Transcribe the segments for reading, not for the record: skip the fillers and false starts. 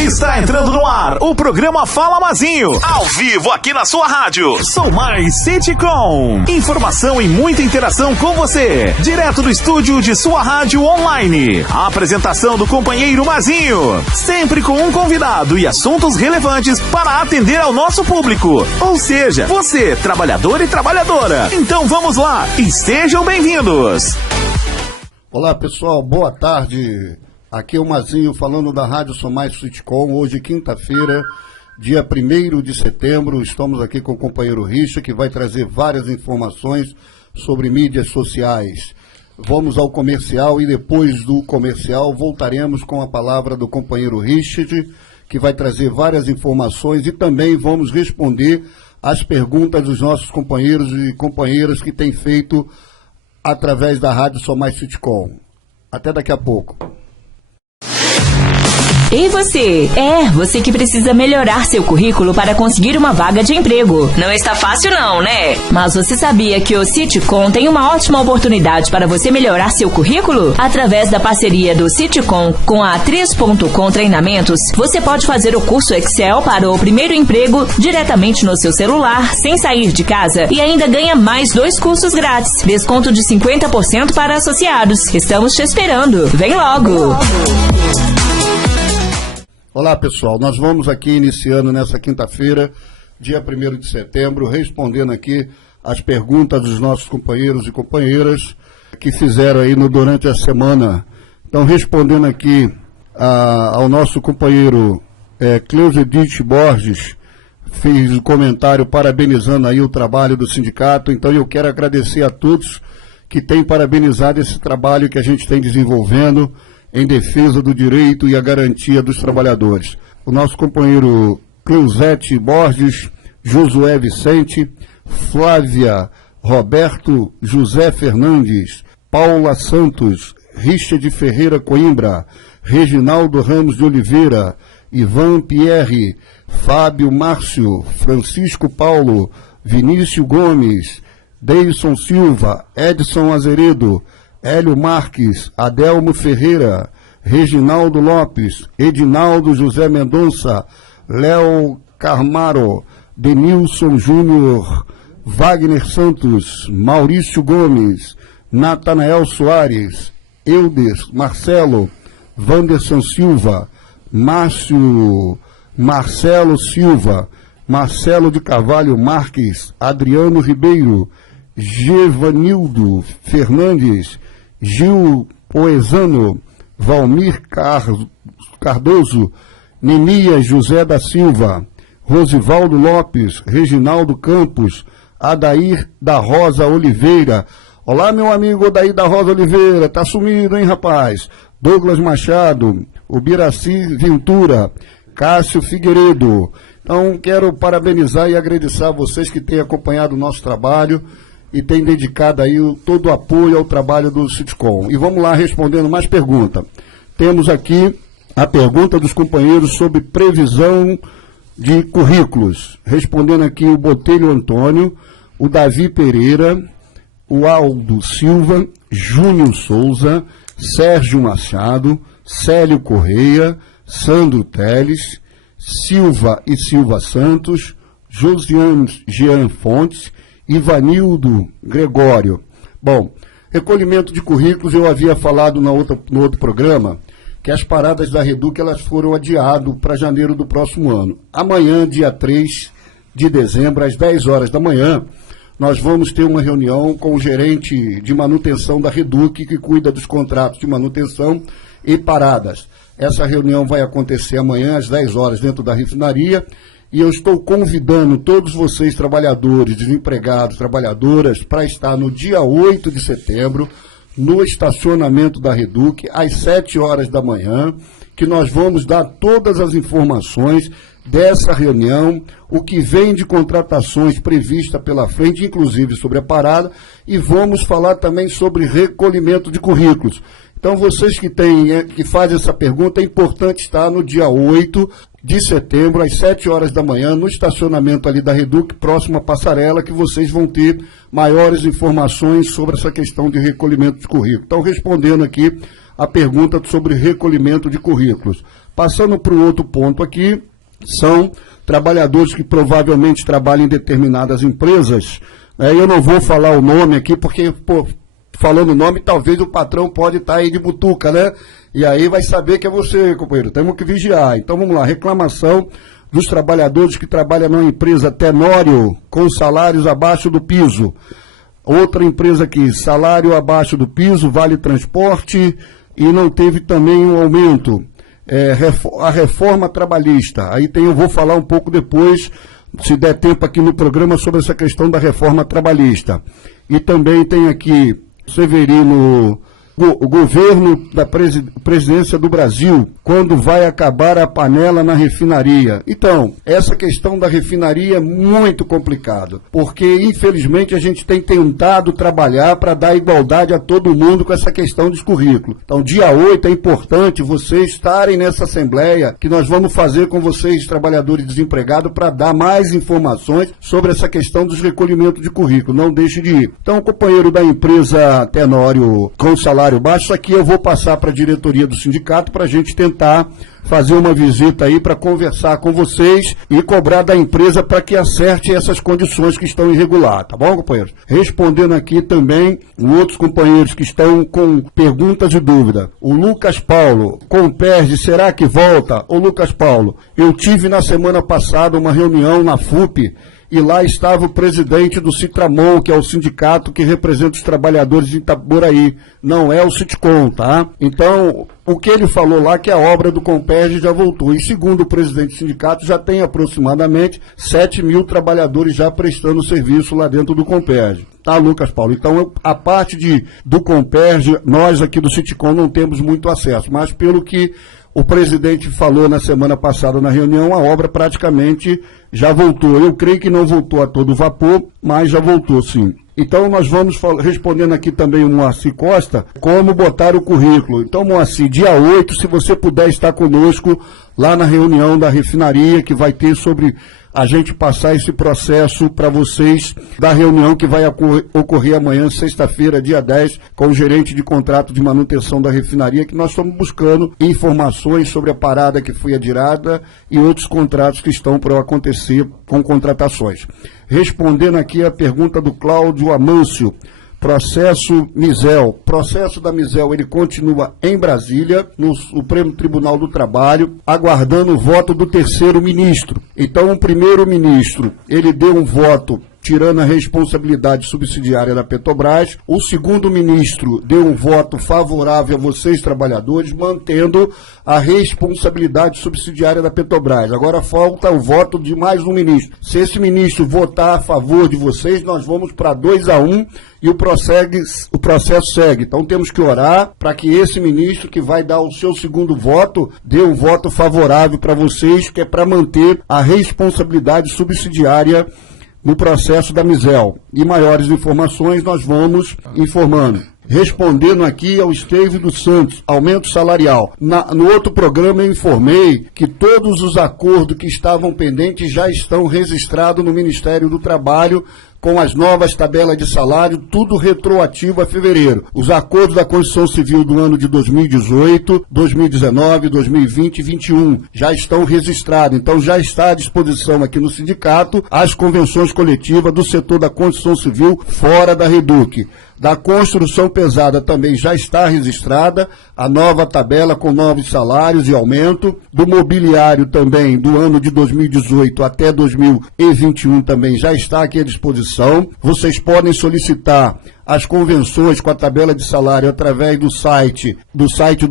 Está entrando no ar o programa Fala Mazinho, ao vivo aqui na sua rádio. Sou mais Citicom. Informação e muita interação com você, direto do estúdio de sua rádio online. A apresentação do companheiro Mazinho, sempre com um convidado e assuntos relevantes para atender ao nosso público. Ou seja, você, trabalhador e trabalhadora. Então vamos lá e sejam bem-vindos. Olá pessoal, boa tarde. Aqui é o Mazinho falando da Rádio Sou Mais Citicom. Hoje, quinta-feira, dia 1º de setembro, estamos aqui com o companheiro Richard, que vai trazer várias informações sobre mídias sociais. Vamos ao comercial e depois do comercial voltaremos com a palavra do companheiro Richard, que vai trazer várias informações e também vamos responder as perguntas dos nossos companheiros e companheiras que têm feito através da Rádio Sou Mais Citicom. Até daqui a pouco. E você? Você que precisa melhorar seu currículo para conseguir uma vaga de emprego. Não está fácil não, né? Mas você sabia que o Citicom tem uma ótima oportunidade para você melhorar seu currículo? Através da parceria do Citicom com a Atriz.com Treinamentos, você pode fazer o curso Excel para o primeiro emprego diretamente no seu celular, sem sair de casa, e ainda ganha mais 2 cursos grátis. Desconto de 50% para associados. Estamos te esperando. Vem logo! Olá pessoal, nós vamos aqui iniciando nessa quinta-feira, dia 1º de setembro, respondendo aqui as perguntas dos nossos companheiros e companheiras que fizeram aí durante a semana. Então, respondendo aqui ao nosso companheiro Cleusedite Borges, fez um comentário parabenizando aí o trabalho do sindicato. Então eu quero agradecer a todos que têm parabenizado esse trabalho que a gente tem desenvolvendo em defesa do direito e a garantia dos trabalhadores. O nosso companheiro Cleusete Borges, Josué Vicente, Flávia, Roberto José Fernandes, Paula Santos, Richard Ferreira Coimbra, Reginaldo Ramos de Oliveira, Ivan Pierre, Fábio Márcio, Francisco Paulo, Vinícius Gomes, Deilson Silva, Edson Azeredo, Hélio Marques, Adelmo Ferreira, Reginaldo Lopes, Edinaldo José Mendonça, Léo Carmaro, Denilson Júnior, Wagner Santos, Maurício Gomes, Natanael Soares, Eudes Marcelo, Wanderson Silva, Marcelo Silva, Marcelo de Carvalho Marques, Adriano Ribeiro, Gevanildo Fernandes, Gil Poezano, Valmir Cardoso, Nemias José da Silva, Rosivaldo Lopes, Reginaldo Campos, Adair da Rosa Oliveira. Olá, meu amigo Adair da Rosa Oliveira, tá sumido, hein, rapaz? Douglas Machado, Ubiraci Ventura, Cássio Figueiredo. Então, quero parabenizar e agradecer a vocês que têm acompanhado o nosso trabalho e tem dedicado aí todo o apoio ao trabalho do Citicom. E vamos lá respondendo mais perguntas. Temos aqui a pergunta dos companheiros sobre previsão de currículos. Respondendo aqui o Botelho Antônio, o Davi Pereira, o Aldo Silva, Júnior Souza, Sérgio Machado, Célio Correia, Sandro Teles, Silva e Silva Santos, Josiane Jean Fontes, Ivanildo Gregório. Bom, recolhimento de currículos, eu havia falado no outro programa que as paradas da Reduc elas foram adiadas para janeiro do próximo ano. Amanhã, dia 3 de dezembro, às 10 horas da manhã, nós vamos ter uma reunião com o gerente de manutenção da Reduc, que cuida dos contratos de manutenção e paradas. Essa reunião vai acontecer amanhã, às 10 horas, dentro da refinaria. E eu estou convidando todos vocês, trabalhadores, desempregados, trabalhadoras, para estar no dia 8 de setembro, no estacionamento da Reduc, às 7 horas da manhã, que nós vamos dar todas as informações dessa reunião, o que vem de contratações prevista pela frente, inclusive sobre a parada, e vamos falar também sobre recolhimento de currículos. Então, vocês que fazem essa pergunta, é importante estar no dia 8 de setembro, às 7 horas da manhã, no estacionamento ali da Reduc, próximo à passarela, que vocês vão ter maiores informações sobre essa questão de recolhimento de currículo. Então, respondendo aqui a pergunta sobre recolhimento de currículos. Passando para o outro ponto aqui, são trabalhadores que provavelmente trabalham em determinadas empresas. Eu não vou falar o nome aqui, porque, falando o nome, talvez o patrão pode estar aí de butuca, né? E aí vai saber que é você, companheiro. Temos que vigiar. Então vamos lá, reclamação dos trabalhadores que trabalham na empresa Tenório, com salários abaixo do piso. Outra empresa aqui, salário abaixo do piso, vale transporte e não teve também um aumento. A reforma trabalhista. Aí eu vou falar um pouco depois, se der tempo aqui no programa, sobre essa questão da reforma trabalhista. E também tem aqui Severino, o governo da presidência do Brasil, quando vai acabar a panela na refinaria. Então, essa questão da refinaria é muito complicado, porque infelizmente a gente tem tentado trabalhar para dar igualdade a todo mundo com essa questão dos currículos. Então, dia 8 é importante vocês estarem nessa assembleia que nós vamos fazer com vocês, trabalhadores desempregados, para dar mais informações sobre essa questão dos recolhimentos de currículo. Não deixe de ir. Então, o companheiro da empresa Tenório com salário baixo, isso aqui eu vou passar para a diretoria do sindicato para a gente tentar fazer uma visita aí para conversar com vocês e cobrar da empresa para que acerte essas condições que estão irregulares, tá bom, companheiros? Respondendo aqui também outros companheiros que estão com perguntas e dúvidas. O Lucas Paulo, Comperj, será que volta? Ô Lucas Paulo, eu tive na semana passada uma reunião na FUP e lá estava o presidente do Citramon, que é o sindicato que representa os trabalhadores de Itaboraí, não é o Citicom, tá? Então, o que ele falou lá que a obra do Comperj já voltou, e segundo o presidente do sindicato, já tem aproximadamente 7 mil trabalhadores já prestando serviço lá dentro do Comperj. Tá, Lucas Paulo? Então, a parte do Comperj, nós aqui do Citicom não temos muito acesso, mas pelo que o presidente falou na semana passada na reunião, a obra praticamente já voltou. Eu creio que não voltou a todo vapor, mas já voltou sim. Então nós vamos respondendo aqui também o Moacir Costa, como botar o currículo. Então, Moacir, dia 8, se você puder estar conosco lá na reunião da refinaria, que vai ter sobre a gente passar esse processo para vocês da reunião que vai ocorrer amanhã, sexta-feira, dia 10, com o gerente de contrato de manutenção da refinaria, que nós estamos buscando informações sobre a parada que foi adirada e outros contratos que estão para acontecer com contratações. Respondendo aqui a pergunta do Cláudio Amâncio, processo Misel. Processo da Misel, ele continua em Brasília, no Supremo Tribunal do Trabalho, aguardando o voto do terceiro ministro. Então, o primeiro ministro, ele deu um voto tirando a responsabilidade subsidiária da Petrobras. O segundo ministro deu um voto favorável a vocês, trabalhadores, mantendo a responsabilidade subsidiária da Petrobras. Agora falta o voto de mais um ministro. Se esse ministro votar a favor de vocês, nós vamos para 2-1 e o processo segue. Então temos que orar para que esse ministro que vai dar o seu segundo voto, dê um voto favorável para vocês, que é para manter a responsabilidade subsidiária no processo da Misel. E maiores informações nós vamos informando. Respondendo aqui ao Esteve dos Santos, aumento salarial. No outro programa eu informei que todos os acordos que estavam pendentes já estão registrados no Ministério do Trabalho, com as novas tabelas de salário, tudo retroativo a fevereiro. Os acordos da Constituição Civil do ano de 2018, 2019, 2020 e 2021 já estão registrados. Então já está à disposição aqui no sindicato as convenções coletivas do setor da Constituição Civil fora da Reduc. Da construção pesada também já está registrada a nova tabela com novos salários e aumento. Do mobiliário também, do ano de 2018 até 2021 também já está aqui à disposição. Vocês podem solicitar as convenções com a tabela de salário através do site do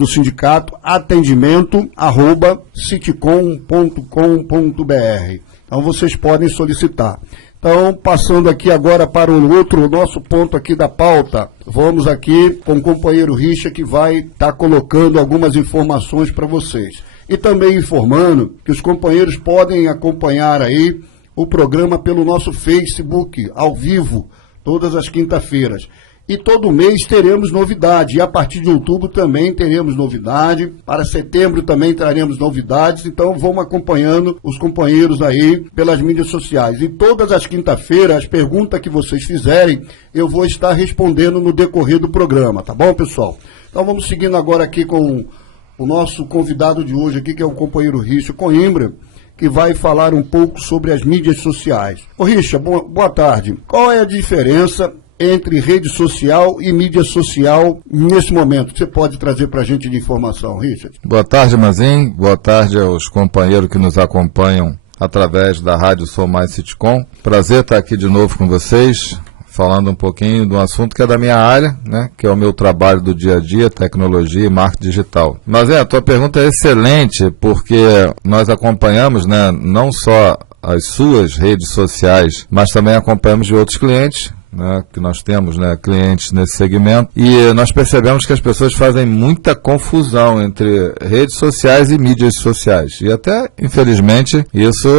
sindicato, atendimento@citicom.com.br. Então vocês podem solicitar. Então, passando aqui agora para o nosso ponto aqui da pauta, vamos aqui com o companheiro Richa, que vai estar colocando algumas informações para vocês. E também informando que os companheiros podem acompanhar aí o programa pelo nosso Facebook, ao vivo, todas as quinta-feiras. E todo mês teremos novidade, e a partir de outubro também teremos novidade, para setembro também traremos novidades, então vamos acompanhando os companheiros aí pelas mídias sociais. E todas as quinta-feiras, as perguntas que vocês fizerem, eu vou estar respondendo no decorrer do programa, tá bom, pessoal? Então vamos seguindo agora aqui com o nosso convidado de hoje aqui, que é o companheiro Richard Coimbra, que vai falar um pouco sobre as mídias sociais. Ô Richard, boa tarde. Qual é a diferença entre rede social e mídia social nesse momento? Você pode trazer para a gente de informação, Richard? Boa tarde, Mazin. Boa tarde aos companheiros que nos acompanham através da Rádio Sou Mais Sitcom. Prazer estar aqui de novo com vocês, falando um pouquinho de um assunto que é da minha área, né, que é o meu trabalho do dia a dia, tecnologia e marketing digital. Mas a tua pergunta é excelente, porque nós acompanhamos, né, não só as suas redes sociais, mas também acompanhamos de outros clientes, né, que nós temos, né, clientes nesse segmento, e nós percebemos que as pessoas fazem muita confusão entre redes sociais e mídias sociais, e até, infelizmente, isso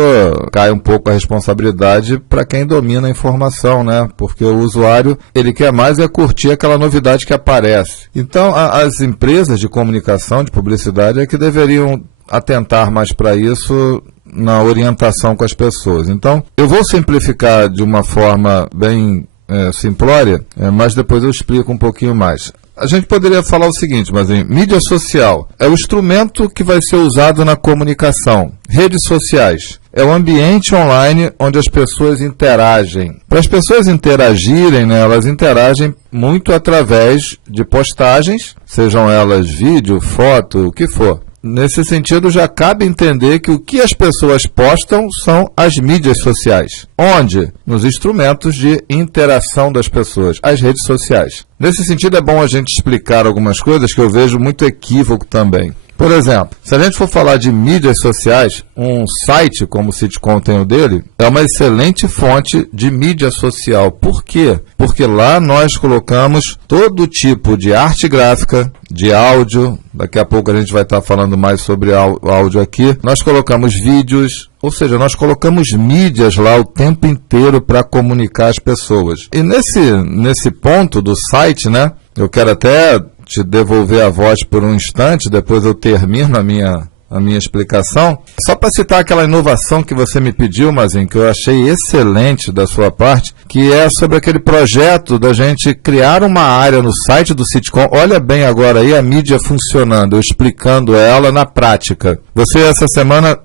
cai um pouco a responsabilidade para quem domina a informação, né, porque o usuário, ele quer mais é curtir aquela novidade que aparece. Então, as empresas de comunicação, de publicidade, é que deveriam atentar mais para isso na orientação com as pessoas. Então, eu vou simplificar de uma forma bem simplória, mas depois eu explico um pouquinho mais. A gente poderia falar o seguinte, mas mídia social é o instrumento que vai ser usado na comunicação. Redes sociais é o ambiente online onde as pessoas interagem. Para as pessoas interagirem, né, elas interagem muito através de postagens, sejam elas vídeo, foto, o que for. Nesse sentido, já cabe entender que o que as pessoas postam são as mídias sociais. Onde? Nos instrumentos de interação das pessoas, as redes sociais. Nesse sentido, é bom a gente explicar algumas coisas que eu vejo muito equívoco também. Por exemplo, se a gente for falar de mídias sociais, um site como o Sitcom tem o dele, é uma excelente fonte de mídia social. Por quê? Porque lá nós colocamos todo tipo de arte gráfica, de áudio, daqui a pouco a gente vai estar falando mais sobre áudio aqui, nós colocamos vídeos, ou seja, nós colocamos mídias lá o tempo inteiro para comunicar as pessoas. E nesse ponto do site, né, eu quero até te devolver a voz por um instante, depois eu termino a minha explicação. Só para citar aquela inovação que você me pediu, Mazinho, que eu achei excelente da sua parte, que é sobre aquele projeto da gente criar uma área no site do Sitcom. Olha bem agora aí a mídia funcionando, eu explicando ela na prática. Você, essa semana,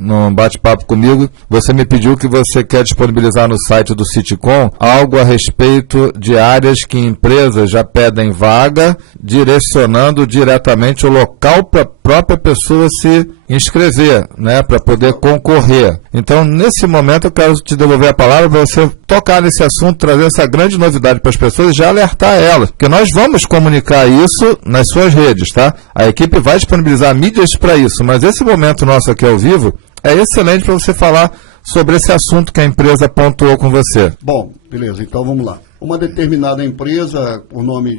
num bate-papo comigo, você me pediu que você quer disponibilizar no site do Sitcom algo a respeito de áreas que empresas já pedem vaga, direcionando diretamente o local para a própria pessoa se inscrever, né, para poder concorrer. Então, nesse momento, eu quero te devolver a palavra para você tocar nesse assunto, trazer essa grande novidade para as pessoas e já alertar elas, porque nós vamos comunicar isso nas suas redes, tá? A equipe vai disponibilizar mídias para isso, mas esse momento nosso aqui ao vivo é excelente para você falar sobre esse assunto que a empresa pontuou com você. Bom, beleza, então vamos lá. Uma determinada empresa, por nome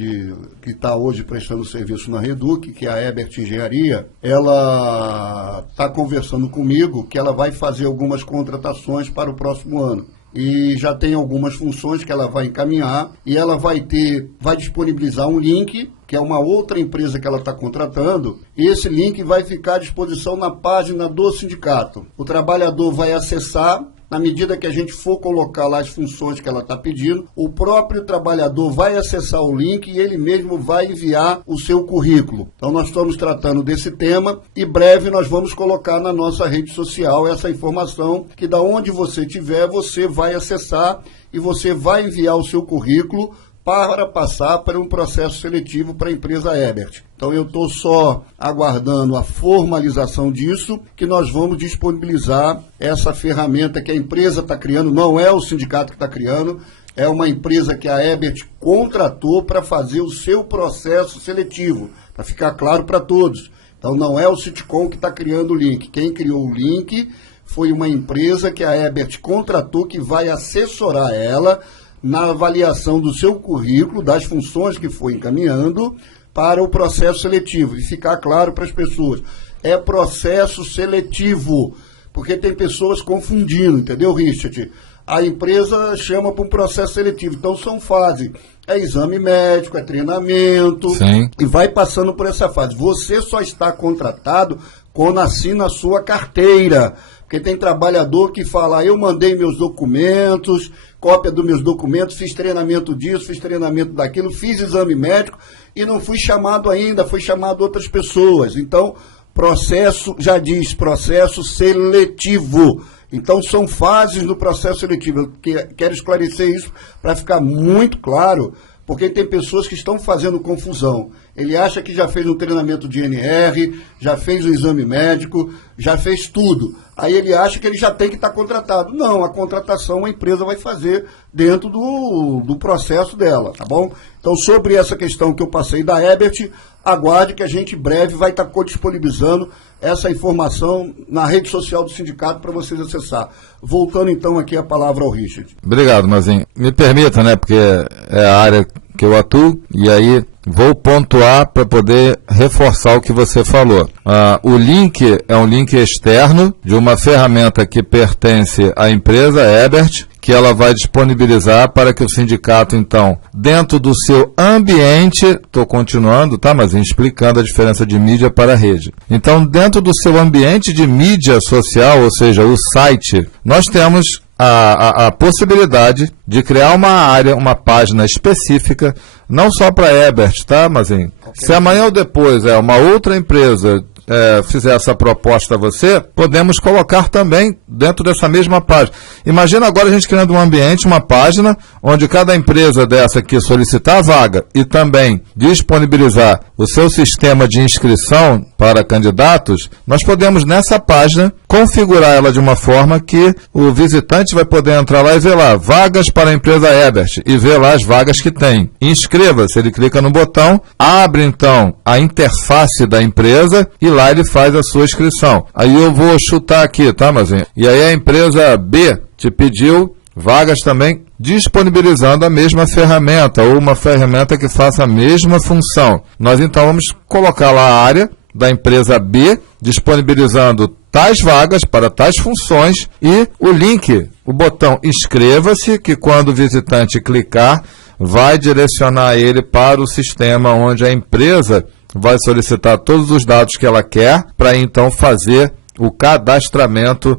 que está hoje prestando serviço na Reduc, que é a Ebert Engenharia, ela está conversando comigo que ela vai fazer algumas contratações para o próximo ano. E já tem algumas funções que ela vai encaminhar e ela vai disponibilizar um link, que é uma outra empresa que ela está contratando, e esse link vai ficar à disposição na página do sindicato. O trabalhador vai acessar, na medida que a gente for colocar lá as funções que ela está pedindo, o próprio trabalhador vai acessar o link e ele mesmo vai enviar o seu currículo. Então nós estamos tratando desse tema e breve nós vamos colocar na nossa rede social essa informação que da onde você estiver, você vai acessar e você vai enviar o seu currículo para passar para um processo seletivo para a empresa Ebert. Então eu estou só aguardando a formalização disso, que nós vamos disponibilizar essa ferramenta que a empresa está criando, não é o sindicato que está criando, é uma empresa que a Ebert contratou para fazer o seu processo seletivo, para ficar claro para todos. Então não é o Sitcom que está criando o link, quem criou o link foi uma empresa que a Ebert contratou que vai assessorar ela na avaliação do seu currículo, das funções que foi encaminhando para o processo seletivo. E ficar claro para as pessoas, é processo seletivo, porque tem pessoas confundindo, entendeu, Richard? A empresa chama para um processo seletivo, então são fases, é exame médico, é treinamento, sim, e vai passando por essa fase. Você só está contratado quando assina a sua carteira. Porque tem trabalhador que fala, eu mandei meus documentos, cópia dos meus documentos, fiz treinamento disso, fiz treinamento daquilo, fiz exame médico e não fui chamado ainda, fui chamado outras pessoas. Então, processo, já diz, processo seletivo. Então, são fases do processo seletivo. Eu quero esclarecer isso para ficar muito claro, porque tem pessoas que estão fazendo confusão. Ele acha que já fez um treinamento de NR, já fez o exame médico, já fez tudo. Aí ele acha que ele já tem que estar contratado. Não, a contratação a empresa vai fazer dentro do processo dela, tá bom? Então, sobre essa questão que eu passei da Ebert, aguarde que a gente em breve vai estar disponibilizando essa informação na rede social do sindicato para vocês acessar. Voltando então aqui a palavra ao Richard. Obrigado, Mazinho. Me permita, né, porque é a área que eu atuo, e aí vou pontuar para poder reforçar o que você falou. O link é um link externo de uma ferramenta que pertence à empresa Ebert, que ela vai disponibilizar para que o sindicato, então, dentro do seu ambiente, estou continuando, tá, mas explicando a diferença de mídia para a rede. Então, dentro do seu ambiente de mídia social, ou seja, o site, nós temos a possibilidade de criar uma área, uma página específica, não só para Ebert, tá, Mazinho? Okay. Se amanhã ou depois uma outra empresa fizer essa proposta a você, podemos colocar também dentro dessa mesma página. Imagina agora a gente criando um ambiente, uma página, onde cada empresa dessa que solicitar a vaga e também disponibilizar o seu sistema de inscrição para candidatos, nós podemos nessa página configurar ela de uma forma que o visitante vai poder entrar lá e ver lá, vagas para a empresa Ebert, e ver lá as vagas que tem. Inscreva-se, ele clica no botão, abre então a interface da empresa e lá ele faz a sua inscrição. Aí eu vou chutar aqui, tá, Mazinho? E aí a empresa B te pediu vagas também disponibilizando a mesma ferramenta, ou uma ferramenta que faça a mesma função. Nós então vamos colocar lá a área da empresa B, disponibilizando tais vagas para tais funções e o link, o botão inscreva-se, que quando o visitante clicar, vai direcionar ele para o sistema onde a empresa vai solicitar todos os dados que ela quer para então fazer o cadastramento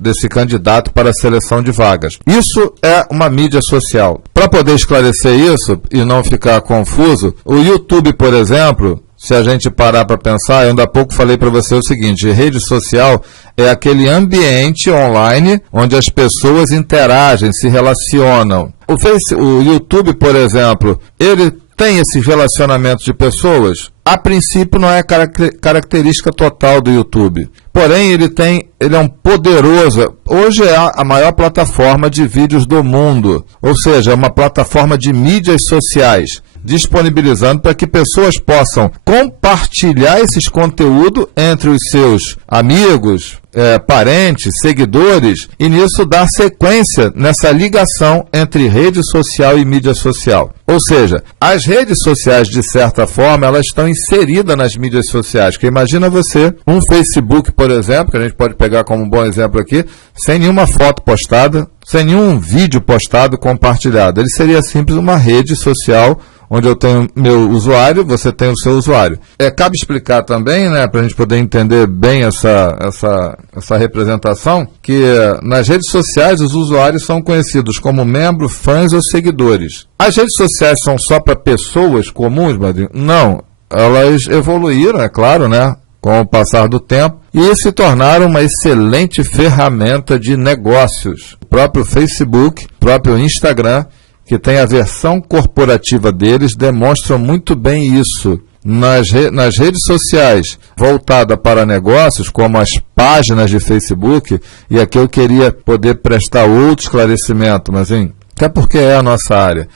desse candidato para a seleção de vagas. Isso é uma mídia social. Para poder esclarecer isso e não ficar confuso, o YouTube, por exemplo, se a gente parar para pensar, eu ainda há pouco falei para você o seguinte, rede social é aquele ambiente online onde as pessoas interagem, se relacionam. O YouTube, por exemplo, ele tem esses relacionamentos de pessoas? A princípio não é característica total do YouTube. Porém, ele é um poderoso, hoje é a maior plataforma de vídeos do mundo, ou seja, é uma plataforma de mídias sociais, disponibilizando para que pessoas possam compartilhar esses conteúdos entre os seus amigos, parentes, seguidores, e nisso dar sequência nessa ligação entre rede social e mídia social. Ou seja, as redes sociais, de certa forma, elas estão inseridas nas mídias sociais. Porque imagina você, um Facebook, por exemplo, que a gente pode pegar como um bom exemplo aqui, sem nenhuma foto postada, sem nenhum vídeo postado, compartilhado. Ele seria simples uma rede social onde eu tenho meu usuário, você tem o seu usuário. Cabe explicar também, né, para a gente poder entender bem essa representação, que nas redes sociais os usuários são conhecidos como membros, fãs ou seguidores. As redes sociais são só para pessoas comuns, Badinho? Não, elas evoluíram, é claro, né, com o passar do tempo, e se tornaram uma excelente ferramenta de negócios. O próprio Facebook, o próprio Instagram, que tem a versão corporativa deles, demonstram muito bem isso. Nas redes sociais voltadas para negócios, como as páginas de Facebook, e aqui eu queria poder prestar outro esclarecimento, mas até porque é a nossa área.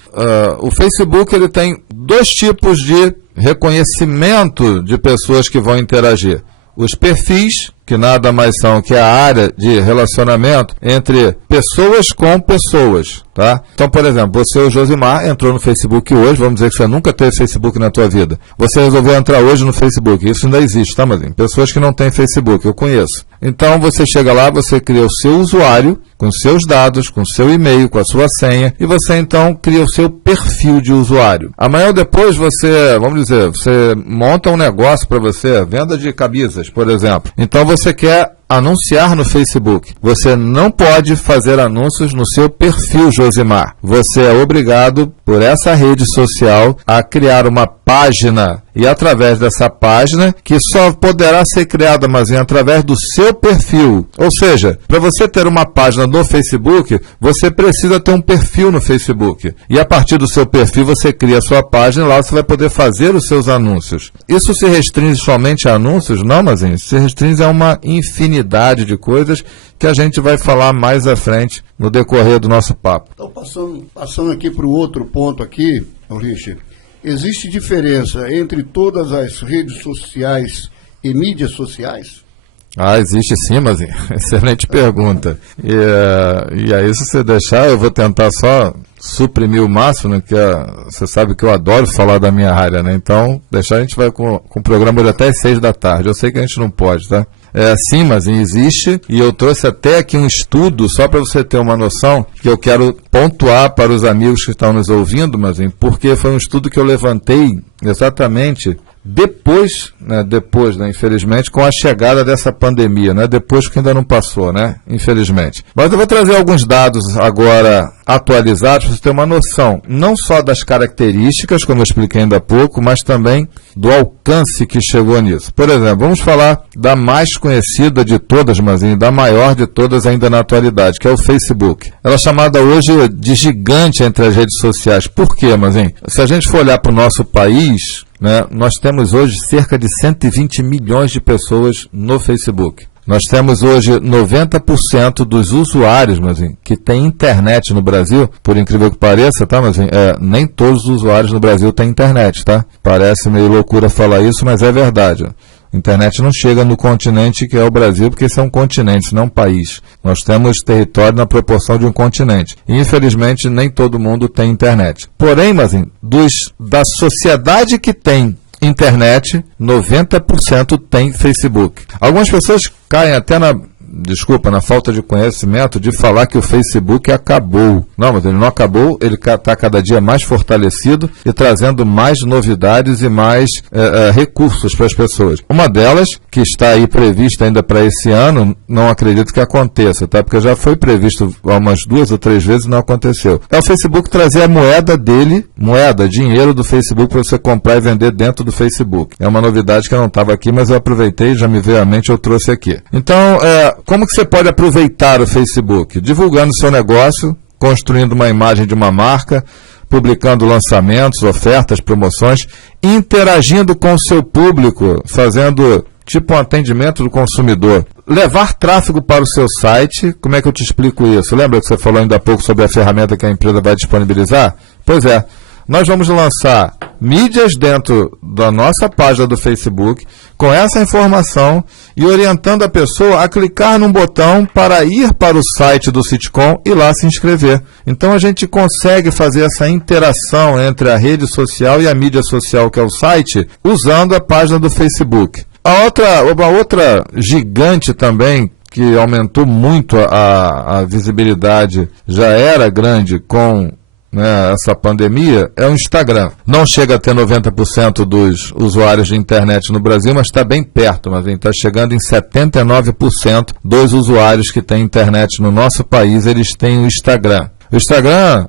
O Facebook ele tem dois tipos de reconhecimento de pessoas que vão interagir. Os perfis que nada mais são que a área de relacionamento entre pessoas com pessoas, tá? Então, por exemplo, você, o Josimar, entrou no Facebook hoje, vamos dizer que você nunca teve Facebook na tua vida. Você resolveu entrar hoje no Facebook, isso ainda existe, tá, Mazinho? Pessoas que não têm Facebook, eu conheço. Então, você chega lá, você cria o seu usuário, com seus dados, com seu e-mail, com a sua senha, e você, então, cria o seu perfil de usuário. Amanhã ou depois, você, vamos dizer, você monta um negócio para você, venda de camisas, por exemplo. Então, você quer anunciar no Facebook. Você não pode fazer anúncios no seu perfil, Josimar. Você é obrigado, por essa rede social, a criar uma página. E através dessa página, que só poderá ser criada, mas através do seu perfil. Ou seja, para você ter uma página no Facebook, você precisa ter um perfil no Facebook. E a partir do seu perfil, você cria a sua página e lá você vai poder fazer os seus anúncios. Isso se restringe somente a anúncios? Não, Mazinho. Se restringe a uma infinidade de coisas que a gente vai falar mais à frente no decorrer do nosso papo. Então, passando aqui para o outro ponto aqui, Richard, existe diferença entre todas as redes sociais e mídias sociais? Existe sim, mas excelente pergunta. E aí, se você deixar, eu vou tentar só suprimir o máximo, né, você sabe que eu adoro falar da minha área, né? Então, deixar, a gente vai com o programa de até às 6 da tarde. Eu sei que a gente não pode, tá? Sim, mas existe, e eu trouxe até aqui um estudo, só para você ter uma noção, que eu quero pontuar para os amigos que estão nos ouvindo, mas porque foi um estudo que eu levantei exatamente depois, infelizmente, com a chegada dessa pandemia, né? Depois que ainda não passou, né? Infelizmente. Mas eu vou trazer alguns dados agora atualizados para você ter uma noção, não só das características, como eu expliquei ainda há pouco, mas também do alcance que chegou nisso. Por exemplo, vamos falar da mais conhecida de todas, Mazinho, da maior de todas ainda na atualidade, que é o Facebook. Ela é chamada hoje de gigante entre as redes sociais. Por quê, Mazinho? Se a gente for olhar para o nosso país, né, nós temos hoje cerca de 120 milhões de pessoas no Facebook. Nós temos hoje 90% dos usuários, Mazinho, que tem internet no Brasil, por incrível que pareça, tá, Mazinho? Nem todos os usuários no Brasil têm internet, tá? Parece meio loucura falar isso, mas é verdade. A internet não chega no continente que é o Brasil, porque esse é um continente, não um país. Nós temos território na proporção de um continente. E, infelizmente, nem todo mundo tem internet. Porém, Mazinho, da sociedade que tem internet, 90% tem Facebook. Algumas pessoas caem até na falta de conhecimento de falar que o Facebook acabou. Não, mas ele não acabou, ele está cada dia mais fortalecido e trazendo mais novidades e mais recursos para as pessoas. Uma delas, que está aí prevista ainda para esse ano, não acredito que aconteça, tá? Porque já foi previsto umas 2 ou 3 vezes e não aconteceu. É o Facebook trazer a moeda dele, dinheiro do Facebook para você comprar e vender dentro do Facebook. É uma novidade que eu não estava aqui, mas eu aproveitei, já me veio à mente, eu trouxe aqui. Então, como que você pode aproveitar o Facebook? Divulgando seu negócio, construindo uma imagem de uma marca, publicando lançamentos, ofertas, promoções, interagindo com o seu público, fazendo tipo um atendimento do consumidor. Levar tráfego para o seu site, como é que eu te explico isso? Lembra que você falou ainda há pouco sobre a ferramenta que a empresa vai disponibilizar? Pois é. Nós vamos lançar mídias dentro da nossa página do Facebook com essa informação e orientando a pessoa a clicar num botão para ir para o site do Sitcom e lá se inscrever. Então a gente consegue fazer essa interação entre a rede social e a mídia social, que é o site, usando a página do Facebook. Uma outra gigante também, que aumentou muito a visibilidade, já era grande com essa pandemia, é o Instagram. Não chega a ter 90% dos usuários de internet no Brasil, mas está bem perto, mas está chegando em 79% dos usuários que têm internet no nosso país, eles têm o Instagram. O Instagram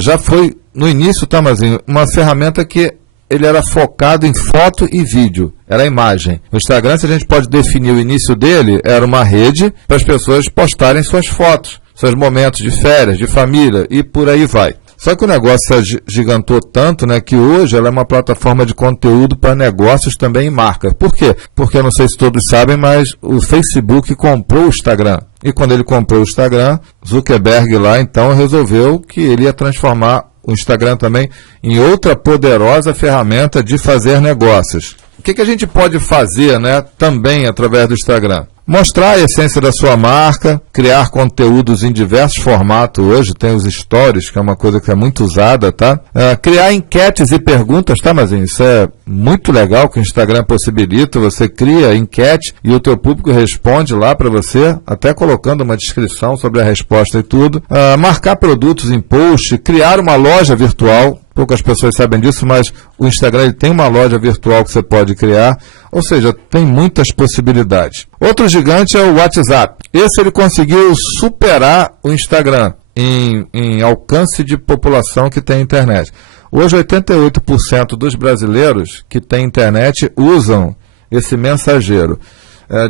já foi, no início, tá, Mazinho, uma ferramenta que ele era focado em foto e vídeo, era imagem. O Instagram, se a gente pode definir o início dele, era uma rede para as pessoas postarem suas fotos, seus momentos de férias, de família e por aí vai. Só que o negócio gigantou tanto, né, que hoje ela é uma plataforma de conteúdo para negócios também e marcas. Por quê? Porque eu não sei se todos sabem, mas o Facebook comprou o Instagram. E quando ele comprou o Instagram, Zuckerberg lá então resolveu que ele ia transformar o Instagram também em outra poderosa ferramenta de fazer negócios. O que a gente pode fazer, né, também através do Instagram? mostrar a essência da sua marca, criar conteúdos em diversos formatos. Hoje tem os stories, que é uma coisa que é muito usada, tá? Criar enquetes e perguntas, tá, mas isso é muito legal que o Instagram possibilita. Você cria enquete e o teu público responde lá para você, até colocando uma descrição sobre a resposta e tudo. Marcar produtos em post, criar uma loja virtual. Poucas pessoas sabem disso, mas o Instagram ele tem uma loja virtual que você pode criar, ou seja, tem muitas possibilidades. Outro gigante é o WhatsApp. Esse ele conseguiu superar o Instagram em alcance de população que tem internet. Hoje, 88% dos brasileiros que têm internet usam esse mensageiro.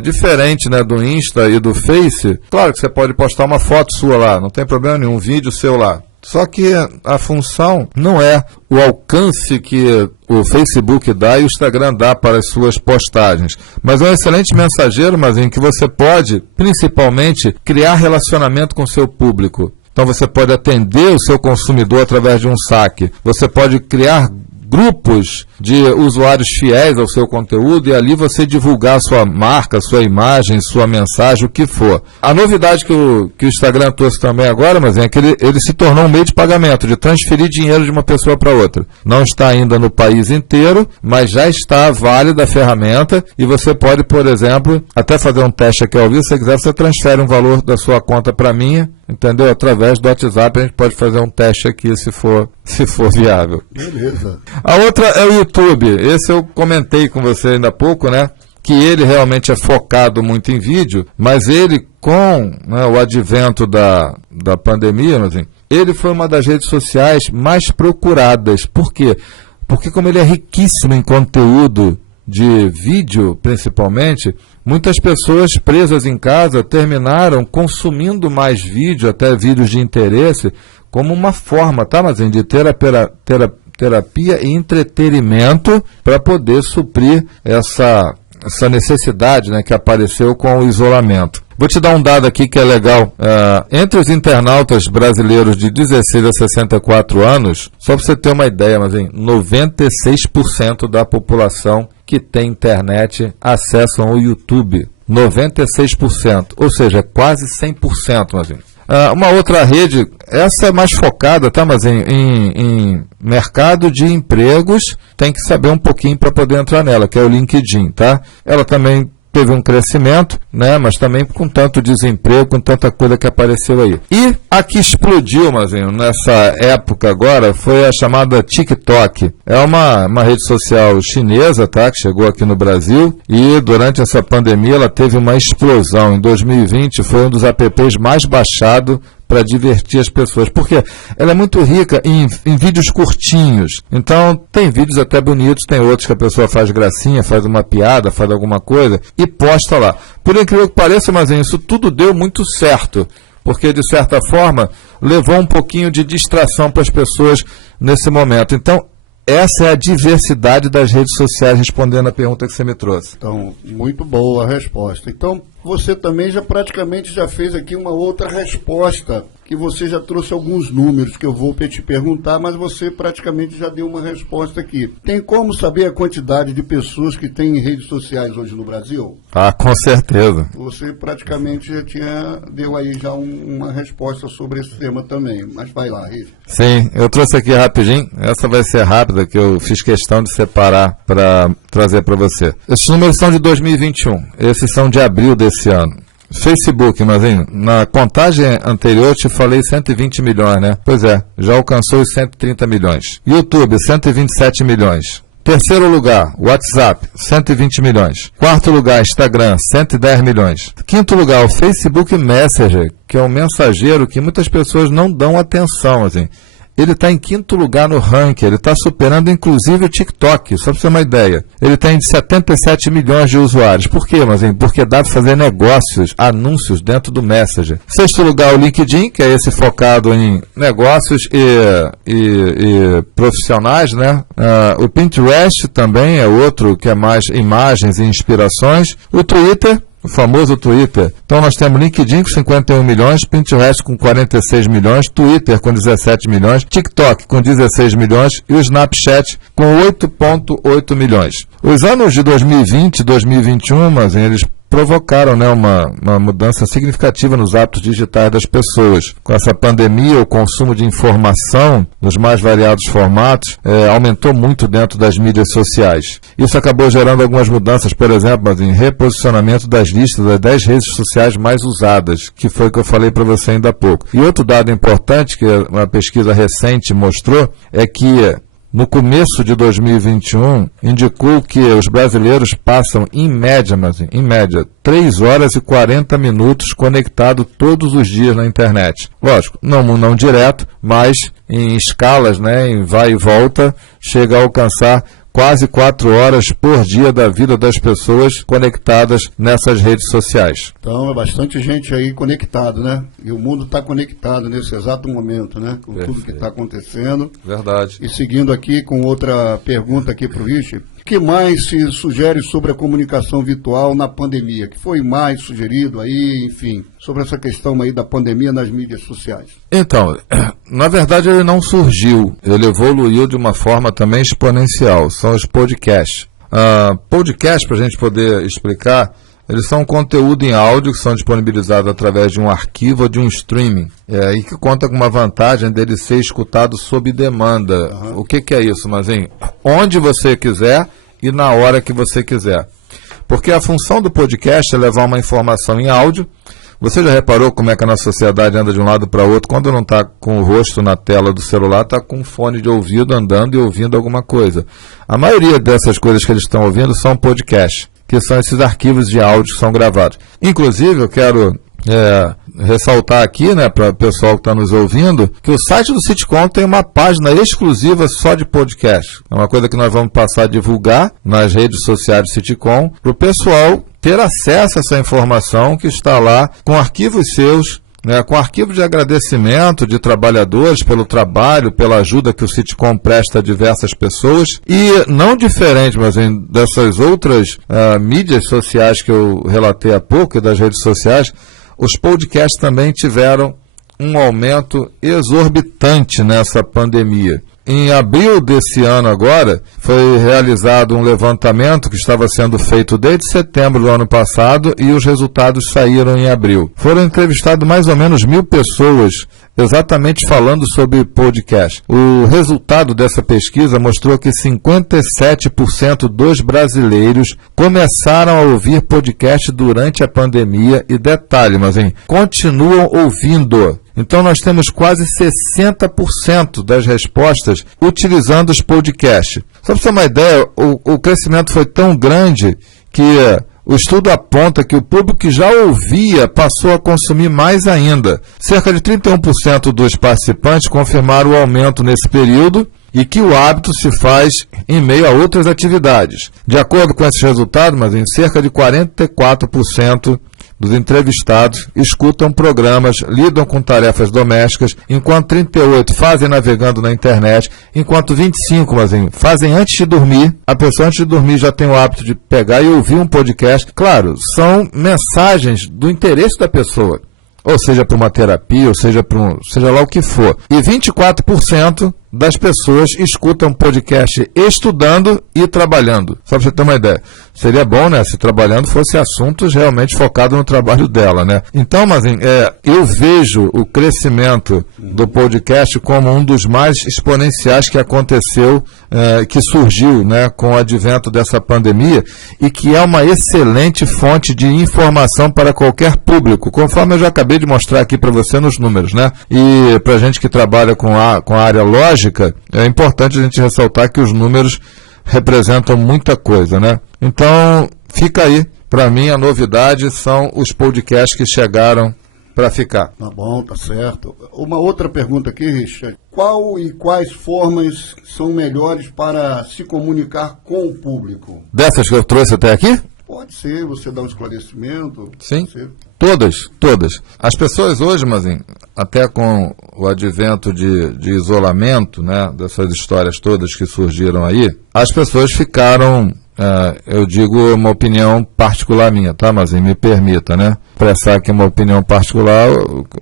Diferente, né, do Insta e do Face, claro que você pode postar uma foto sua lá, não tem problema nenhum, um vídeo seu lá. Só que a função não é o alcance que o Facebook dá e o Instagram dá para as suas postagens. Mas é um excelente mensageiro, mas em que você pode, principalmente, criar relacionamento com o seu público. Então você pode atender o seu consumidor através de um saque. Você pode criar grupos de usuários fiéis ao seu conteúdo e ali você divulgar a sua marca, sua imagem, sua mensagem, o que for. A novidade que o Instagram trouxe também agora, mas é que ele se tornou um meio de pagamento, de transferir dinheiro de uma pessoa para outra. Não está ainda no país inteiro, mas já está válida a ferramenta e você pode, por exemplo, até fazer um teste aqui ao vivo, se você quiser, você transfere um valor da sua conta para a minha, entendeu? Através do WhatsApp a gente pode fazer um teste aqui se for viável. Beleza. A outra é o YouTube. Esse eu comentei com você ainda há pouco, né? Que ele realmente é focado muito em vídeo, mas ele, com, né, o advento da pandemia, assim, ele foi uma das redes sociais mais procuradas. Por quê? Porque como ele é riquíssimo em conteúdo de vídeo, principalmente, muitas pessoas presas em casa terminaram consumindo mais vídeo, até vídeos de interesse, como uma forma, tá, mas de terapia e entretenimento para poder suprir essa necessidade, né, que apareceu com o isolamento. Vou te dar um dado aqui que é legal. Entre os internautas brasileiros de 16 a 64 anos, só para você ter uma ideia, mas 96% da população que tem internet acessam o YouTube. 96%, ou seja, quase 100%, mas uma outra rede, essa é mais focada, tá, mas em mercado de empregos, tem que saber um pouquinho para poder entrar nela, que é o LinkedIn, tá? Ela também teve um crescimento, né, mas também com tanto desemprego, com tanta coisa que apareceu aí. E a que explodiu, Mazinho, nessa época agora, foi a chamada TikTok. É uma rede social chinesa, tá, que chegou aqui no Brasil, e durante essa pandemia ela teve uma explosão. Em 2020 foi um dos apps mais baixados para divertir as pessoas, porque ela é muito rica em vídeos curtinhos. Então, tem vídeos até bonitos, tem outros que a pessoa faz gracinha, faz uma piada, faz alguma coisa e posta lá. Por incrível que pareça, mas isso tudo deu muito certo, porque, de certa forma, levou um pouquinho de distração para as pessoas nesse momento. Então, essa é a diversidade das redes sociais, respondendo a pergunta que você me trouxe. Então, muito boa a resposta. Então, você também praticamente já fez aqui uma outra resposta, que você já trouxe alguns números que eu vou te perguntar, mas você praticamente já deu uma resposta aqui. Tem como saber a quantidade de pessoas que têm redes sociais hoje no Brasil? Ah, com certeza. Você praticamente já deu aí já uma resposta sobre esse tema também, mas vai lá, Rich. Sim, eu trouxe aqui rapidinho, essa vai ser rápida, que eu fiz questão de separar para trazer para você. Esses números são de 2021, esses são de abril desse ano. Facebook, mas na contagem anterior eu te falei 120 milhões, né? Pois é, já alcançou os 130 milhões. YouTube, 127 milhões. Terceiro lugar, WhatsApp, 120 milhões. Quarto lugar, Instagram, 110 milhões. Quinto lugar, o Facebook Messenger, que é um mensageiro que muitas pessoas não dão atenção, assim. Ele está em quinto lugar no ranking, ele está superando inclusive o TikTok, só para você ter uma ideia. Ele tem 77 milhões de usuários. Por quê, mas porque dá para fazer negócios, anúncios dentro do Messenger. Sexto lugar, o LinkedIn, que é esse focado em negócios e profissionais, né? O Pinterest também é outro que é mais imagens e inspirações. O Twitter, o famoso Twitter. Então nós temos LinkedIn com 51 milhões, Pinterest com 46 milhões, Twitter com 17 milhões, TikTok com 16 milhões e o Snapchat com 8,8 milhões. Os anos de 2020 e 2021, mas eles provocaram, né, uma mudança significativa nos hábitos digitais das pessoas. Com essa pandemia, o consumo de informação nos mais variados formatos aumentou muito dentro das mídias sociais. Isso acabou gerando algumas mudanças, por exemplo, em reposicionamento das listas das 10 redes sociais mais usadas, que foi o que eu falei para você ainda há pouco. E outro dado importante que uma pesquisa recente mostrou é que no começo de 2021, indicou que os brasileiros passam, em média, 3 horas e 40 minutos conectados todos os dias na internet. Lógico, não direto, mas em escalas, né, em vai e volta, chega a alcançar quase 4 horas por dia da vida das pessoas conectadas nessas redes sociais. Então é bastante gente aí conectado, né? E o mundo está conectado nesse exato momento, né? Com tudo que está acontecendo. Verdade. E seguindo aqui com outra pergunta aqui para o Richard, o que mais se sugere sobre a comunicação virtual na pandemia? Que foi mais sugerido aí, enfim, sobre essa questão aí da pandemia nas mídias sociais? Então, na verdade ele não surgiu, ele evoluiu de uma forma também exponencial, são os podcasts. Podcast, para a gente poder explicar, eles são conteúdo em áudio que são disponibilizados através de um arquivo ou de um streaming, e que conta com uma vantagem dele ser escutado sob demanda. O que é isso, Mazinho? Onde você quiser e na hora que você quiser. Porque a função do podcast é levar uma informação em áudio. Você já reparou como é que a nossa sociedade anda de um lado para o outro? Quando não está com o rosto na tela do celular, está com um fone de ouvido andando e ouvindo alguma coisa. A maioria dessas coisas que eles estão ouvindo são podcasts, que são esses arquivos de áudio que são gravados. Inclusive, eu quero ressaltar aqui, né, para o pessoal que está nos ouvindo, que o site do Sitcom tem uma página exclusiva só de podcast. É uma coisa que nós vamos passar a divulgar nas redes sociais do Sitcom, para o pessoal ter acesso a essa informação que está lá com arquivos seus, né, com arquivo de agradecimento de trabalhadores pelo trabalho, pela ajuda que o Sitcom presta a diversas pessoas. E não diferente, mas dessas outras mídias sociais que eu relatei há pouco, das redes sociais, os podcasts também tiveram um aumento exorbitante nessa pandemia. Em abril desse ano agora, foi realizado um levantamento que estava sendo feito desde setembro do ano passado e os resultados saíram em abril. Foram entrevistados mais ou menos 1.000 pessoas exatamente falando sobre podcast. O resultado dessa pesquisa mostrou que 57% dos brasileiros começaram a ouvir podcast durante a pandemia e detalhe, mas continuam ouvindo. Então nós temos quase 60% das respostas utilizando os podcasts. Só para você ter uma ideia, o crescimento foi tão grande que o estudo aponta que o público que já ouvia passou a consumir mais ainda. Cerca de 31% dos participantes confirmaram o aumento nesse período e que o hábito se faz em meio a outras atividades. De acordo com esses resultados, mas cerca de 44% dos entrevistados escutam programas, lidam com tarefas domésticas, enquanto 38% fazem navegando na internet, enquanto 25% fazem antes de dormir. A pessoa antes de dormir já tem o hábito de pegar e ouvir um podcast. Claro, são mensagens do interesse da pessoa, ou seja para uma terapia, ou seja seja lá o que for. E 24% das pessoas escutam podcast estudando e trabalhando. Só para você ter uma ideia. Seria bom, né, se trabalhando fosse assuntos realmente focados no trabalho dela, né? Então, mas eu vejo o crescimento do podcast como um dos mais exponenciais que aconteceu, que surgiu, né, com o advento dessa pandemia e que é uma excelente fonte de informação para qualquer público, conforme eu já acabei de mostrar aqui para você nos números, né? E para a gente que trabalha com a área lógica, é importante a gente ressaltar que os números representam muita coisa, né? Então, fica aí. Para mim, a novidade são os podcasts que chegaram para ficar. Tá bom, tá certo. Uma outra pergunta aqui, Richard. Qual e quais formas são melhores para se comunicar com o público? Dessas que eu trouxe até aqui? Pode ser, você dá um esclarecimento. Sim, todas. As pessoas hoje, Mazinho, até com o advento de isolamento, né, dessas histórias todas que surgiram aí, as pessoas ficaram, eu digo uma opinião particular minha, tá, Mazinho? Me permita, né? Expressar aqui uma opinião particular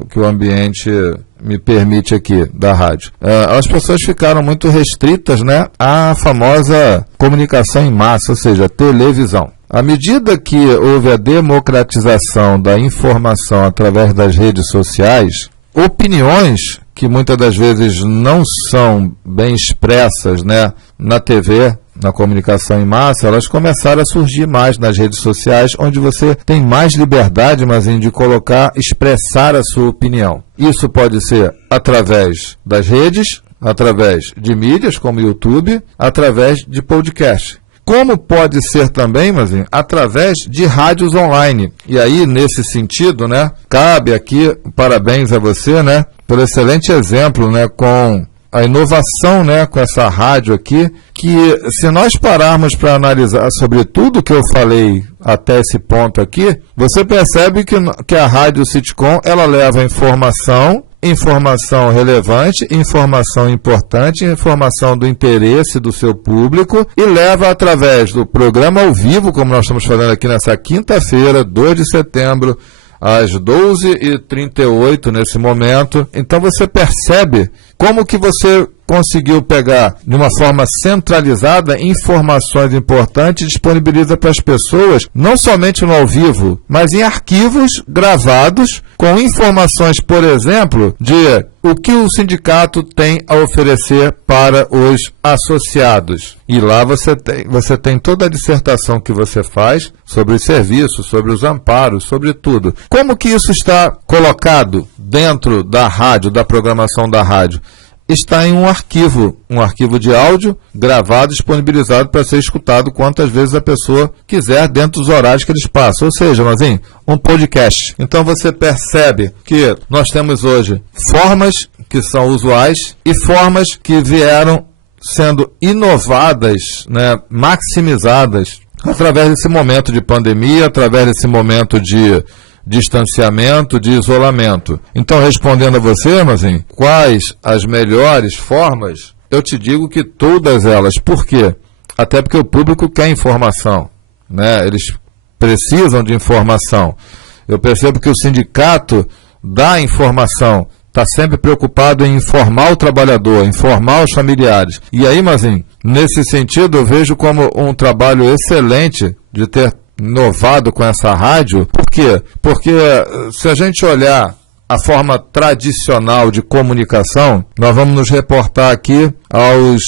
que o ambiente me permite aqui, da rádio. As pessoas ficaram muito restritas, né, à famosa comunicação em massa, ou seja, televisão. À medida que houve a democratização da informação através das redes sociais, opiniões que muitas das vezes não são bem expressas, né, na TV, na comunicação em massa, elas começaram a surgir mais nas redes sociais, onde você tem mais liberdade, mas de colocar, expressar a sua opinião. Isso pode ser através das redes, através de mídias como YouTube, através de podcast. Como pode ser também, Mazinho, através de rádios online. E aí, nesse sentido, né, cabe aqui, parabéns a você, né, pelo excelente exemplo, né, com a inovação, né, com essa rádio aqui, que se nós pararmos para analisar sobre tudo que eu falei até esse ponto aqui, você percebe que a Rádio Sitcom, ela leva informação relevante, informação importante, informação do interesse do seu público e leva através do programa ao vivo, como nós estamos fazendo aqui nessa quinta-feira, 2 de setembro, às 12h38 nesse momento. Então você percebe como que você conseguiu pegar de uma forma centralizada informações importantes e disponibiliza para as pessoas, não somente no ao vivo, mas em arquivos gravados com informações, por exemplo, de o que o sindicato tem a oferecer para os associados. E lá você tem toda a dissertação que você faz sobre os serviços, sobre os amparos, sobre tudo. Como que isso está colocado dentro da rádio, da programação da rádio? Está em um arquivo de áudio gravado, disponibilizado para ser escutado quantas vezes a pessoa quiser dentro dos horários que eles passam. Ou seja, Mazinho, um podcast. Então você percebe que nós temos hoje formas que são usuais e formas que vieram sendo inovadas, né, maximizadas através desse momento de pandemia, através desse momento de distanciamento, de isolamento. Então, respondendo a você, Mazinho, quais as melhores formas? Eu te digo que todas elas. Por quê? Até porque o público quer informação, né? Eles precisam de informação. Eu percebo que o sindicato dá informação, está sempre preocupado em informar o trabalhador, informar os familiares. E aí, Mazinho, nesse sentido, eu vejo como um trabalho excelente de ter inovado com essa rádio. Por quê? Porque se a gente olhar a forma tradicional de comunicação, nós vamos nos reportar aqui aos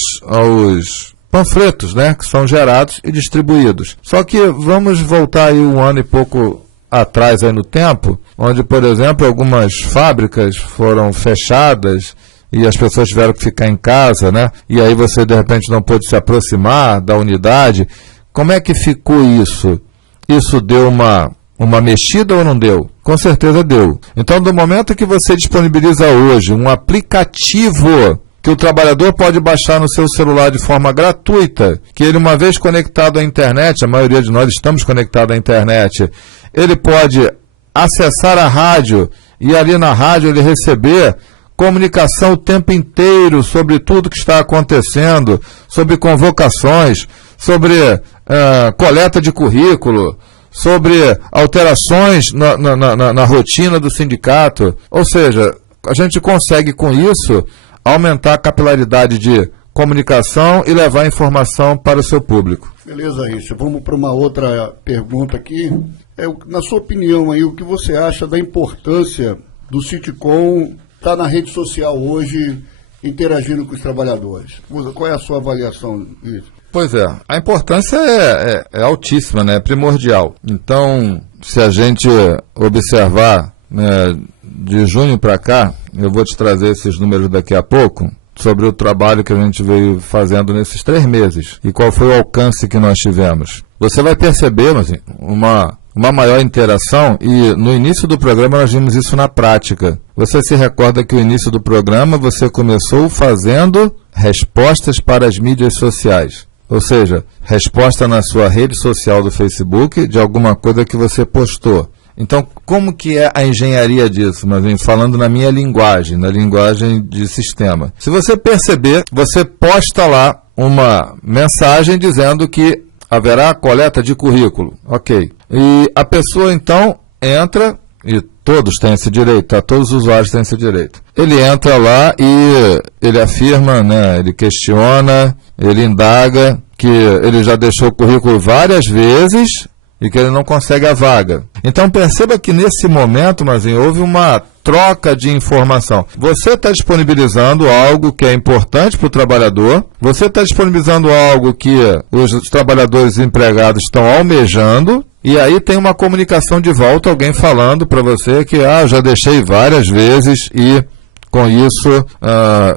panfletos, né, que são gerados e distribuídos. Só que vamos voltar aí um ano e pouco atrás aí no tempo, onde, por exemplo, algumas fábricas foram fechadas e as pessoas tiveram que ficar em casa, né? E aí você, de repente, não pôde se aproximar da unidade. Como é que ficou isso? Isso deu uma mexida ou não deu? Com certeza deu. Então, do momento que você disponibiliza hoje um aplicativo que o trabalhador pode baixar no seu celular de forma gratuita, que ele, uma vez conectado à internet, a maioria de nós estamos conectados à internet, ele pode acessar a rádio e ali na rádio ele receber comunicação o tempo inteiro sobre tudo que está acontecendo, sobre convocações, sobre coleta de currículo, sobre alterações na rotina do sindicato. Ou seja, a gente consegue com isso aumentar a capilaridade de comunicação e levar informação para o seu público. Beleza, isso. Vamos para uma outra pergunta aqui. Na sua opinião aí, o que você acha da importância do Sitcom estar na rede social hoje, interagindo com os trabalhadores? Qual é a sua avaliação disso? Pois é, a importância é altíssima, né? É primordial. Então, se a gente observar, né, de junho para cá, eu vou te trazer esses números daqui a pouco, sobre o trabalho que a gente veio fazendo nesses 3 meses e qual foi o alcance que nós tivemos. Você vai perceber, assim, uma maior interação, e no início do programa nós vimos isso na prática. Você se recorda que no início do programa você começou fazendo respostas para as mídias sociais. Ou seja, resposta na sua rede social do Facebook de alguma coisa que você postou. Então, como que é a engenharia disso? Mas falando na minha linguagem, na linguagem de sistema. Se você perceber, você posta lá uma mensagem dizendo que haverá coleta de currículo. Ok. E a pessoa, então, entra, e todos têm esse direito, tá? Todos os usuários têm esse direito. Ele entra lá e ele afirma, né? Ele questiona, ele indaga que ele já deixou o currículo várias vezes e que ele não consegue a vaga. Então perceba que nesse momento, Mazinho, houve uma troca de informação. Você está disponibilizando algo que é importante para o trabalhador, você está disponibilizando algo que os trabalhadores empregados estão almejando, e aí tem uma comunicação de volta, alguém falando para você que eu já deixei várias vezes e com isso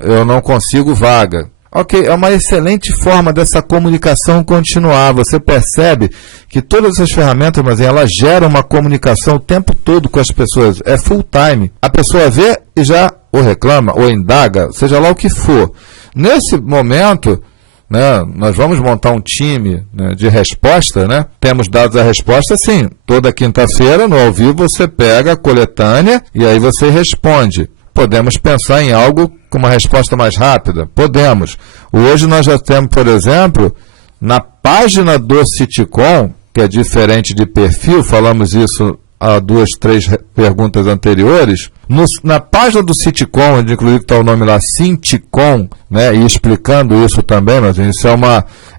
eu não consigo vaga. Ok, é uma excelente forma dessa comunicação continuar. Você percebe que todas essas ferramentas, mas elas geram uma comunicação o tempo todo com as pessoas. É full time. A pessoa vê e já ou reclama, ou indaga, seja lá o que for. Nesse momento, né, nós vamos montar um time, né, de resposta, né? Temos dados a resposta, sim. Toda quinta-feira, no ao vivo, você pega a coletânea e aí você responde. Podemos pensar em algo com uma resposta mais rápida? Podemos. Hoje nós já temos, por exemplo, na página do Citicom, que é diferente de perfil, falamos isso há 2, 3 perguntas anteriores, na página do Citicom, onde inclusive está o nome lá, Cinticom, né, e explicando isso também, mas isso é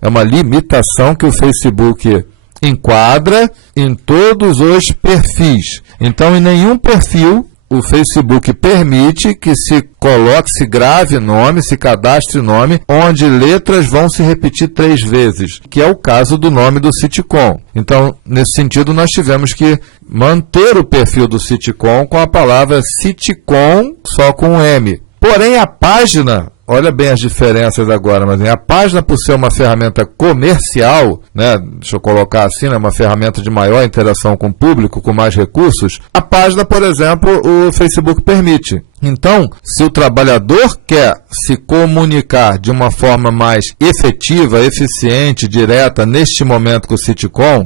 uma limitação que o Facebook enquadra em todos os perfis. Então, em nenhum perfil o Facebook permite que se coloque, se grave nome, se cadastre nome, onde letras vão se repetir 3 vezes, que é o caso do nome do Citicom. Então, nesse sentido, nós tivemos que manter o perfil do Citicom com a palavra Citicom, só com um M. Porém, a página, olha bem as diferenças agora, mas a página, por ser uma ferramenta comercial, né, deixa eu colocar assim, né, uma ferramenta de maior interação com o público, com mais recursos, a página, por exemplo, o Facebook permite. Então, se o trabalhador quer se comunicar de uma forma mais efetiva, eficiente, direta, neste momento com o Citicom,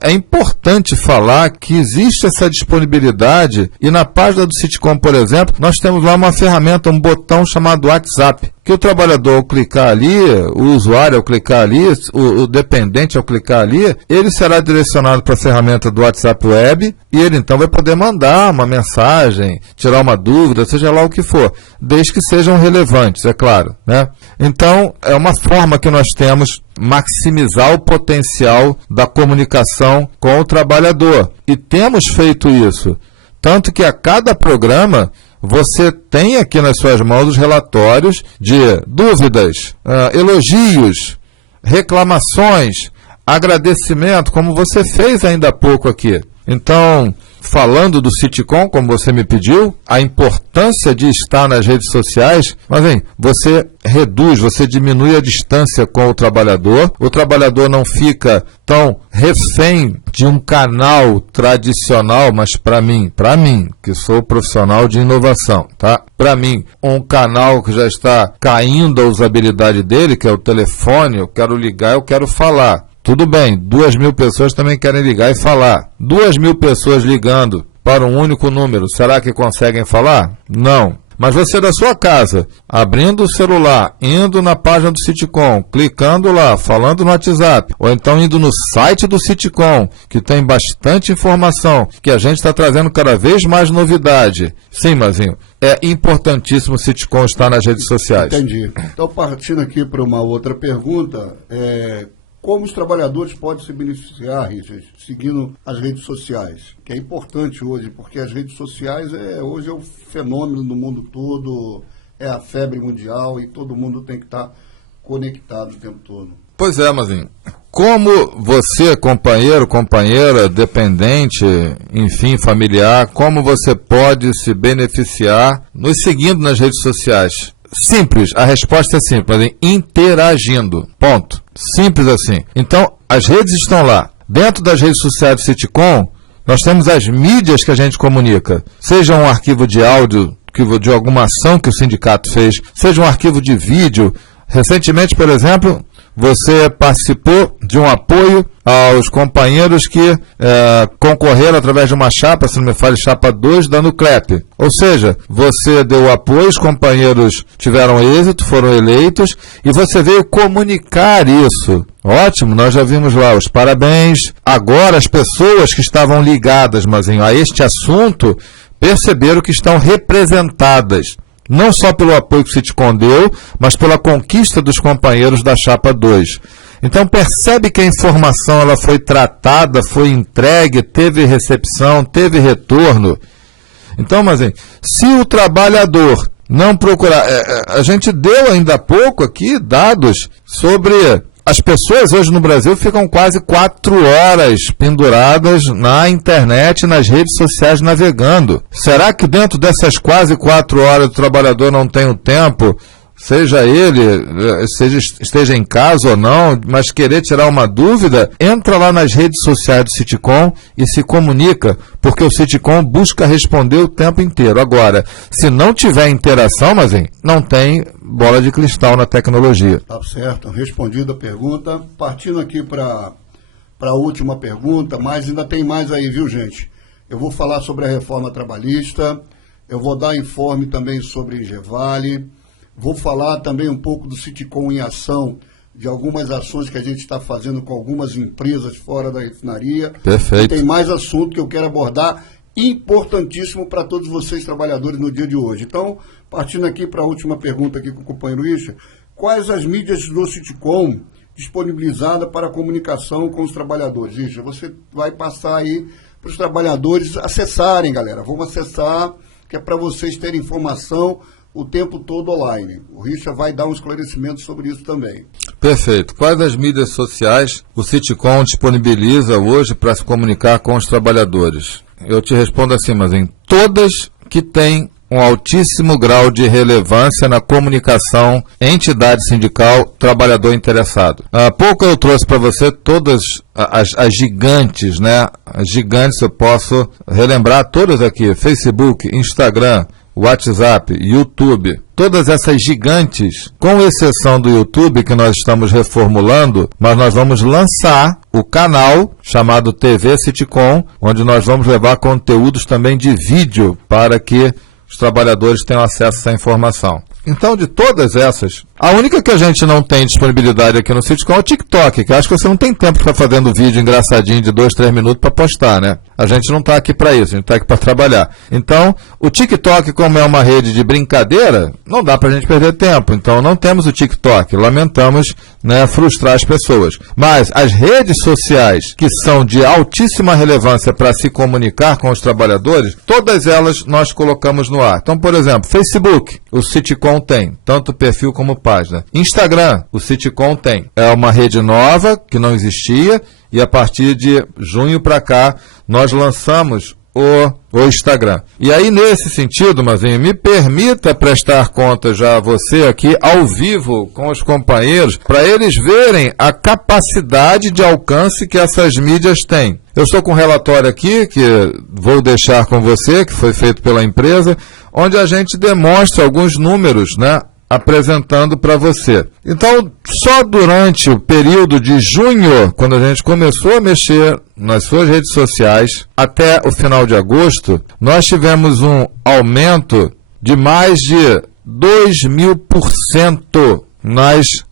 é importante falar que existe essa disponibilidade e na página do Citicom, por exemplo, nós temos lá uma ferramenta, um botão chamado WhatsApp, que o trabalhador, ao clicar ali, o usuário, ao clicar ali, o dependente, ao clicar ali, ele será direcionado para a ferramenta do WhatsApp Web e ele então vai poder mandar uma mensagem, tirar uma dúvida, seja lá o que for, desde que sejam relevantes, é claro, né? Então, é uma forma que nós temos maximizar o potencial da comunicação com o trabalhador. E temos feito isso. Tanto que a cada programa você tem aqui nas suas mãos os relatórios de dúvidas, elogios, reclamações, agradecimento, como você fez ainda há pouco aqui. Então, falando do Citicom, como você me pediu, a importância de estar nas redes sociais, mas bem, você reduz, você diminui a distância com o trabalhador não fica tão refém de um canal tradicional, mas para mim, que sou profissional de inovação, tá? Para mim, um canal que já está caindo a usabilidade dele, que é o telefone, eu quero ligar, eu quero falar. Tudo bem, 2.000 pessoas também querem ligar e falar. 2.000 pessoas ligando para um único número, será que conseguem falar? Não. Mas você da sua casa, abrindo o celular, indo na página do Citicom, clicando lá, falando no WhatsApp, ou então indo no site do Citicom, que tem bastante informação, que a gente está trazendo cada vez mais novidade. Sim, Mazinho, é importantíssimo o Citicom estar nas redes sociais. Entendi. Então, partindo aqui para uma outra pergunta, como os trabalhadores podem se beneficiar, Richard, seguindo as redes sociais? Que é importante hoje, porque as redes sociais hoje é o fenômeno do mundo todo, é a febre mundial e todo mundo tem que estar conectado o tempo todo. Pois é, Mazinho. Como você, companheiro, companheira, dependente, enfim, familiar, como você pode se beneficiar nos seguindo nas redes sociais? Simples, a resposta é simples, interagindo, ponto. Simples assim. Então, as redes estão lá. Dentro das redes sociais do Citicom, nós temos as mídias que a gente comunica. Seja um arquivo de áudio de alguma ação que o sindicato fez, seja um arquivo de vídeo. Recentemente, por exemplo, você participou de um apoio aos companheiros que concorreram através de uma chapa, se não me falha, chapa 2 da Nuclep. Ou seja, você deu apoio, os companheiros tiveram êxito, foram eleitos, e você veio comunicar isso. Ótimo, nós já vimos lá os parabéns. Agora, as pessoas que estavam ligadas, Mazinho, a este assunto, perceberam que estão representadas. Não só pelo apoio que o Citicom deu, mas pela conquista dos companheiros da Chapa 2. Então percebe que a informação ela foi tratada, foi entregue, teve recepção, teve retorno. Então, mas se o trabalhador não procurar... a gente deu ainda há pouco aqui dados sobre... As pessoas hoje no Brasil ficam quase 4 horas penduradas na internet, nas redes sociais navegando. Será que dentro dessas quase 4 horas o trabalhador não tem o tempo, seja ele, esteja em casa ou não, mas querer tirar uma dúvida? Entra lá nas redes sociais do Citicom e se comunica, porque o Citicom busca responder o tempo inteiro. Agora, se não tiver interação, mas não tem bola de cristal na tecnologia. Tá certo, respondida a pergunta. Partindo aqui para a última pergunta, mas ainda tem mais aí, viu, gente? Eu vou falar sobre a reforma trabalhista, eu vou dar informe também sobre Ingevale, vou falar também um pouco do Citicom em ação, de algumas ações que a gente está fazendo com algumas empresas fora da refinaria. Perfeito. E tem mais assunto que eu quero abordar, importantíssimo para todos vocês trabalhadores no dia de hoje. Então, partindo aqui para a última pergunta aqui com o companheiro Isha, quais as mídias do Citicom disponibilizadas para comunicação com os trabalhadores? Isha, você vai passar aí para os trabalhadores acessarem, galera. Vamos acessar, que é para vocês terem informação o tempo todo online. O Richard vai dar um esclarecimento sobre isso também. Perfeito. Quais as mídias sociais o Citicom disponibiliza hoje para se comunicar com os trabalhadores? Eu te respondo assim, mas todas que têm um altíssimo grau de relevância na comunicação, entidade sindical, trabalhador interessado. Há pouco eu trouxe para você todas as gigantes, né? As gigantes eu posso relembrar todas aqui: Facebook, Instagram, WhatsApp, YouTube, todas essas gigantes, com exceção do YouTube, que nós estamos reformulando, mas nós vamos lançar o canal chamado TV Citicom, onde nós vamos levar conteúdos também de vídeo para que os trabalhadores tenham acesso a essa informação. Então, de todas essas, a única que a gente não tem disponibilidade aqui no Citicom é o TikTok, que acho que você não tem tempo para ficar fazendo vídeo engraçadinho de 2, 3 minutos para postar, né? A gente não está aqui para isso, a gente está aqui para trabalhar. Então, o TikTok, como é uma rede de brincadeira, não dá para a gente perder tempo. Então, não temos o TikTok. Lamentamos, né, frustrar as pessoas. Mas as redes sociais, que são de altíssima relevância para se comunicar com os trabalhadores, todas elas nós colocamos no ar. Então, por exemplo, Facebook, o Citicom tem, tanto perfil como página. Instagram, o Citicom tem. É uma rede nova, que não existia, e a partir de junho para cá, nós lançamos o Instagram. E aí, nesse sentido, Mazinho, me permita prestar conta já a você aqui, ao vivo, com os companheiros, para eles verem a capacidade de alcance que essas mídias têm. Eu estou com um relatório aqui, que vou deixar com você, que foi feito pela empresa, onde a gente demonstra alguns números, né, apresentando para você. Então, só durante o período de junho, quando a gente começou a mexer nas suas redes sociais, até o final de agosto, nós tivemos um aumento de mais de 2.000%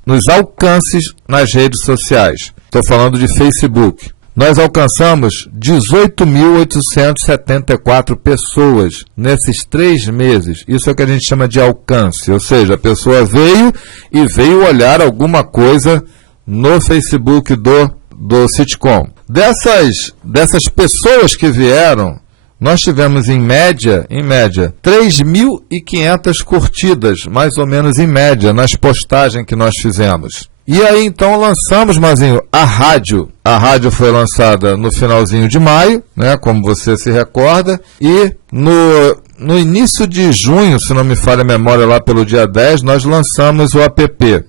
nos alcances nas redes sociais. Estou falando de Facebook. Nós alcançamos 18.874 pessoas nesses 3 meses. Isso é o que a gente chama de alcance. Ou seja, a pessoa veio olhar alguma coisa no Facebook do Citicom. Dessas pessoas que vieram, nós tivemos em média 3.500 curtidas, mais ou menos em média, nas postagens que nós fizemos. E aí, então, lançamos, Mazinho, a rádio. A rádio foi lançada no finalzinho de maio, né, como você se recorda, e no início de junho, se não me falha a memória, lá pelo dia 10, nós lançamos o app.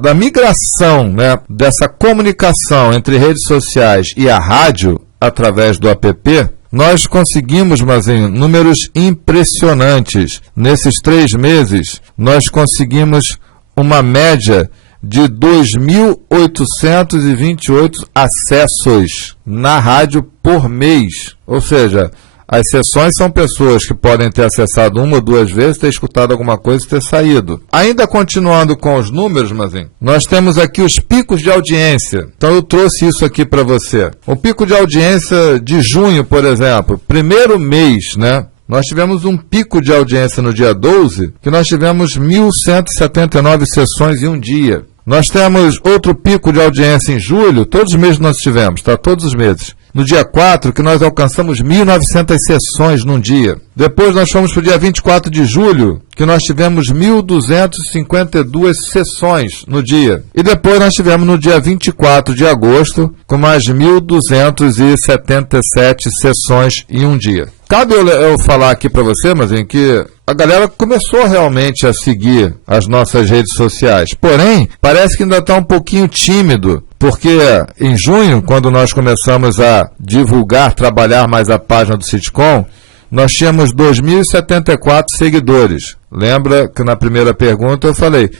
Da migração, né, dessa comunicação entre redes sociais e a rádio, através do app, nós conseguimos, Mazinho, números impressionantes. Nesses 3 meses, nós conseguimos uma média de 2.828 acessos na rádio por mês. Ou seja, as sessões são pessoas que podem ter acessado 1 ou 2 vezes, ter escutado alguma coisa e ter saído. Ainda continuando com os números, Mazinho, nós temos aqui os picos de audiência. Então eu trouxe isso aqui para você. O pico de audiência de junho, por exemplo, primeiro mês, né? Nós tivemos um pico de audiência no dia 12, que nós tivemos 1.179 sessões em um dia. Nós temos outro pico de audiência em julho, todos os meses nós tivemos, tá? Todos os meses. No dia 4, que nós alcançamos 1.900 sessões num dia. Depois nós fomos para o dia 24 de julho, que nós tivemos 1.252 sessões no dia. E depois nós tivemos no dia 24 de agosto, com mais 1.277 sessões em um dia. Cabe eu falar aqui para você, mas em que a galera começou realmente a seguir as nossas redes sociais. Porém, parece que ainda está um pouquinho tímido, porque em junho, quando nós começamos a divulgar, trabalhar mais a página do Sitcom, nós tínhamos 2.074 seguidores. Lembra que na primeira pergunta eu falei,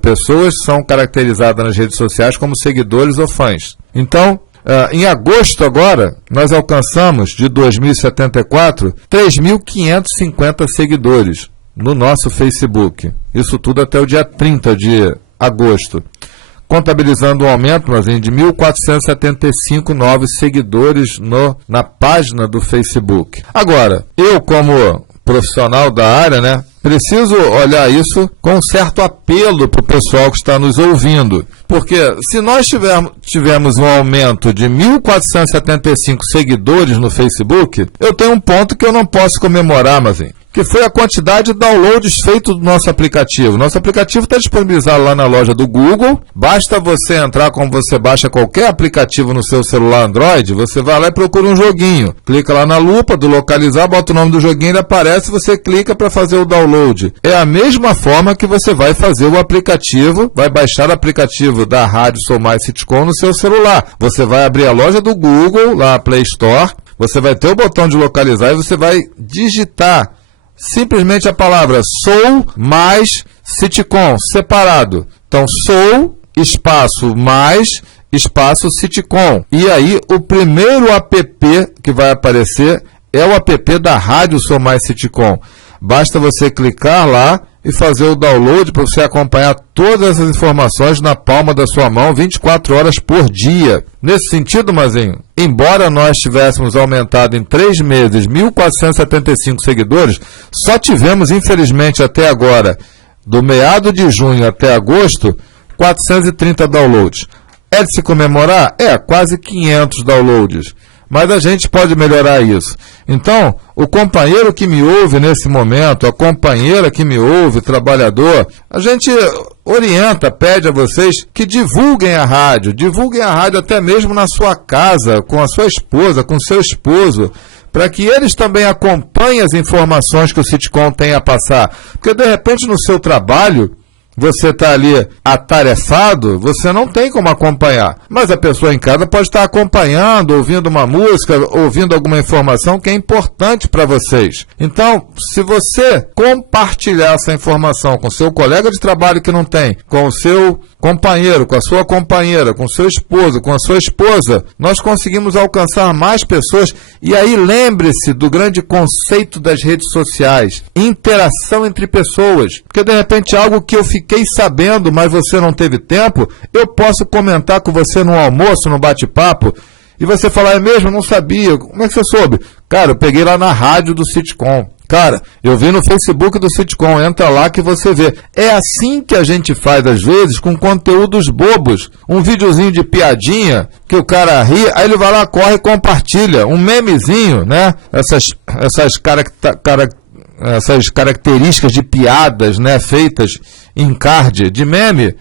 pessoas são caracterizadas nas redes sociais como seguidores ou fãs. Então, em agosto agora, nós alcançamos, de 2.074, 3.550 seguidores no nosso Facebook. Isso tudo até o dia 30 de agosto. Contabilizando um aumento, mas de 1.475 novos seguidores na página do Facebook. Agora, eu como profissional da área, né, preciso olhar isso com um certo apelo para o pessoal que está nos ouvindo. Porque se nós tivermos um aumento de 1.475 seguidores no Facebook, eu tenho um ponto que eu não posso comemorar, Mazinho, que foi a quantidade de downloads feitos do nosso aplicativo. Nosso aplicativo está disponibilizado lá na loja do Google. Basta você entrar, como você baixa qualquer aplicativo no seu celular Android, você vai lá e procura um joguinho. Clica lá na lupa do localizar, bota o nome do joguinho, ele aparece, você clica para fazer o download. É a mesma forma que você vai fazer o aplicativo, vai baixar o aplicativo da Rádio Sou Mais Sitcom no seu celular. Você vai abrir a loja do Google, lá a Play Store, você vai ter o botão de localizar e você vai digitar simplesmente a palavra Sou Mais Sitcom, separado. Então, Sou, espaço, mais, espaço, Sitcom. E aí, o primeiro app que vai aparecer é o app da Rádio Sou Mais Sitcom. Basta você clicar lá e fazer o download para você acompanhar todas as informações na palma da sua mão 24 horas por dia. Nesse sentido, Mazinho, embora nós tivéssemos aumentado em 3 meses 1.475 seguidores, só tivemos, infelizmente, até agora, do meado de junho até agosto, 430 downloads. É de se comemorar? Quase 500 downloads. Mas a gente pode melhorar isso. Então, o companheiro que me ouve nesse momento, a companheira que me ouve, trabalhador, a gente orienta, pede a vocês que divulguem a rádio até mesmo na sua casa, com a sua esposa, com o seu esposo, para que eles também acompanhem as informações que o Sitcom tem a passar. Porque, de repente, no seu trabalho, você está ali atarefado, você não tem como acompanhar. Mas a pessoa em casa pode estar acompanhando, ouvindo uma música, ouvindo alguma informação que é importante para vocês. Então, se você compartilhar essa informação com seu colega de trabalho que não tem, com o seu companheiro, com a sua companheira, com o seu esposo, com a sua esposa, nós conseguimos alcançar mais pessoas. E aí lembre-se do grande conceito das redes sociais, interação entre pessoas. Porque de repente algo que eu fiquei sabendo, mas você não teve tempo, eu posso comentar com você no almoço, no bate-papo, e você falar, é mesmo? Não sabia. Como é que você soube? Cara, eu peguei lá na rádio do Sitcom. Cara, eu vi no Facebook do Sitcom, entra lá que você vê. É assim que a gente faz, às vezes, com conteúdos bobos. Um videozinho de piadinha, que o cara ri, aí ele vai lá, corre e compartilha. Um memezinho, né? Essas características de piadas, né, feitas em card de meme,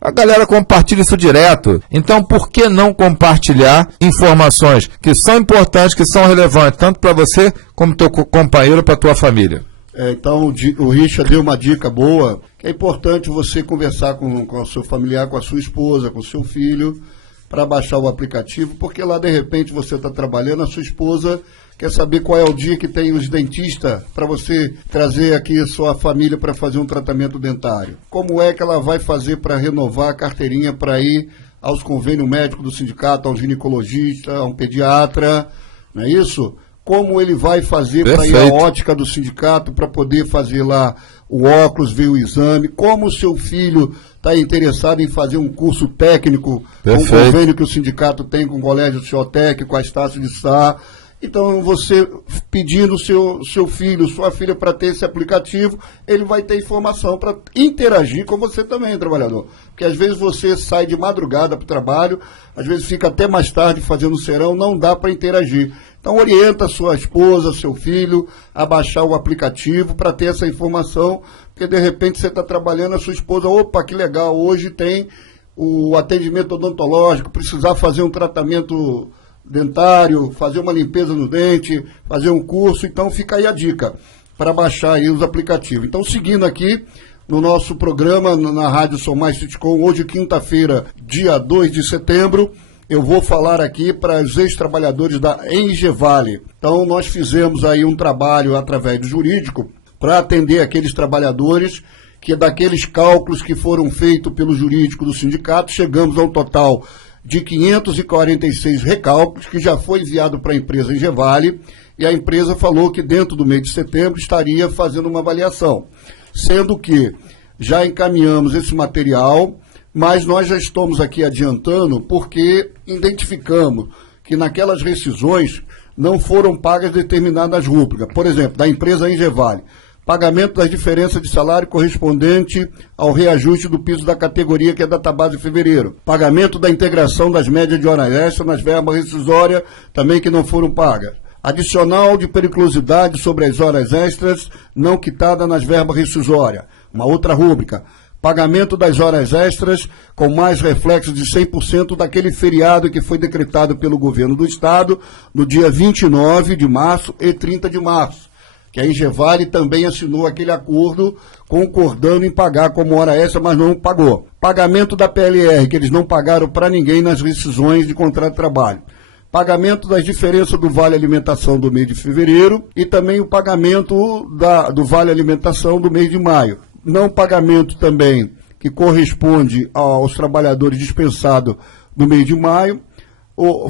a galera compartilha isso direto. Então, por que não compartilhar informações que são importantes, que são relevantes, tanto para você como teu companheiro, para tua família? Então, o Richard deu uma dica boa, que é importante você conversar com o seu familiar, com a sua esposa, com o seu filho, para baixar o aplicativo, porque lá, de repente, você está trabalhando, a sua esposa quer saber qual é o dia que tem os dentistas para você trazer aqui a sua família para fazer um tratamento dentário. Como é que ela vai fazer para renovar a carteirinha para ir aos convênios médicos do sindicato, ao ginecologista, a um pediatra, não é isso? Como ele vai fazer para ir à ótica do sindicato para poder fazer lá o óculos, ver o exame? Como o seu filho está interessado em fazer um curso técnico, com o convênio que o sindicato tem com o colégio Ciotec, com a Estácio de Sá? Então, você pedindo seu filho, sua filha para ter esse aplicativo, ele vai ter informação para interagir com você também, trabalhador. Porque às vezes você sai de madrugada para o trabalho, às vezes fica até mais tarde fazendo serão, não dá para interagir. Então, orienta sua esposa, seu filho a baixar o aplicativo para ter essa informação, porque de repente você está trabalhando, a sua esposa, opa, que legal, hoje tem o atendimento odontológico, precisar fazer um tratamento dentário, fazer uma limpeza no dente, fazer um curso, então fica aí a dica para baixar aí os aplicativos. Então, seguindo aqui no nosso programa na Rádio Sou Mais Sitcom, hoje quinta-feira, dia 2 de setembro, eu vou falar aqui para os ex-trabalhadores da Engevale. Então, nós fizemos aí um trabalho através do jurídico para atender aqueles trabalhadores que daqueles cálculos que foram feitos pelo jurídico do sindicato, chegamos a um total de 546 recálculos, que já foi enviado para a empresa Engevale, e a empresa falou que dentro do mês de setembro estaria fazendo uma avaliação, sendo que já encaminhamos esse material, mas nós já estamos aqui adiantando porque identificamos que naquelas rescisões não foram pagas determinadas rúbricas. Por exemplo, da empresa Engevale, pagamento das diferenças de salário correspondente ao reajuste do piso da categoria que é data base de fevereiro. Pagamento da integração das médias de horas extras nas verbas rescisórias, também que não foram pagas. Adicional de periculosidade sobre as horas extras não quitada nas verbas rescisórias. Uma outra rúbrica. Pagamento das horas extras com mais reflexo de 100% daquele feriado que foi decretado pelo governo do Estado no dia 29 de março e 30 de março. Que a Engevale também assinou aquele acordo concordando em pagar como hora extra, mas não pagou. Pagamento da PLR, que eles não pagaram para ninguém nas rescisões de contrato de trabalho. Pagamento das diferenças do Vale Alimentação do mês de fevereiro e também o pagamento do Vale Alimentação do mês de maio. Não pagamento também que corresponde aos trabalhadores dispensados no mês de maio,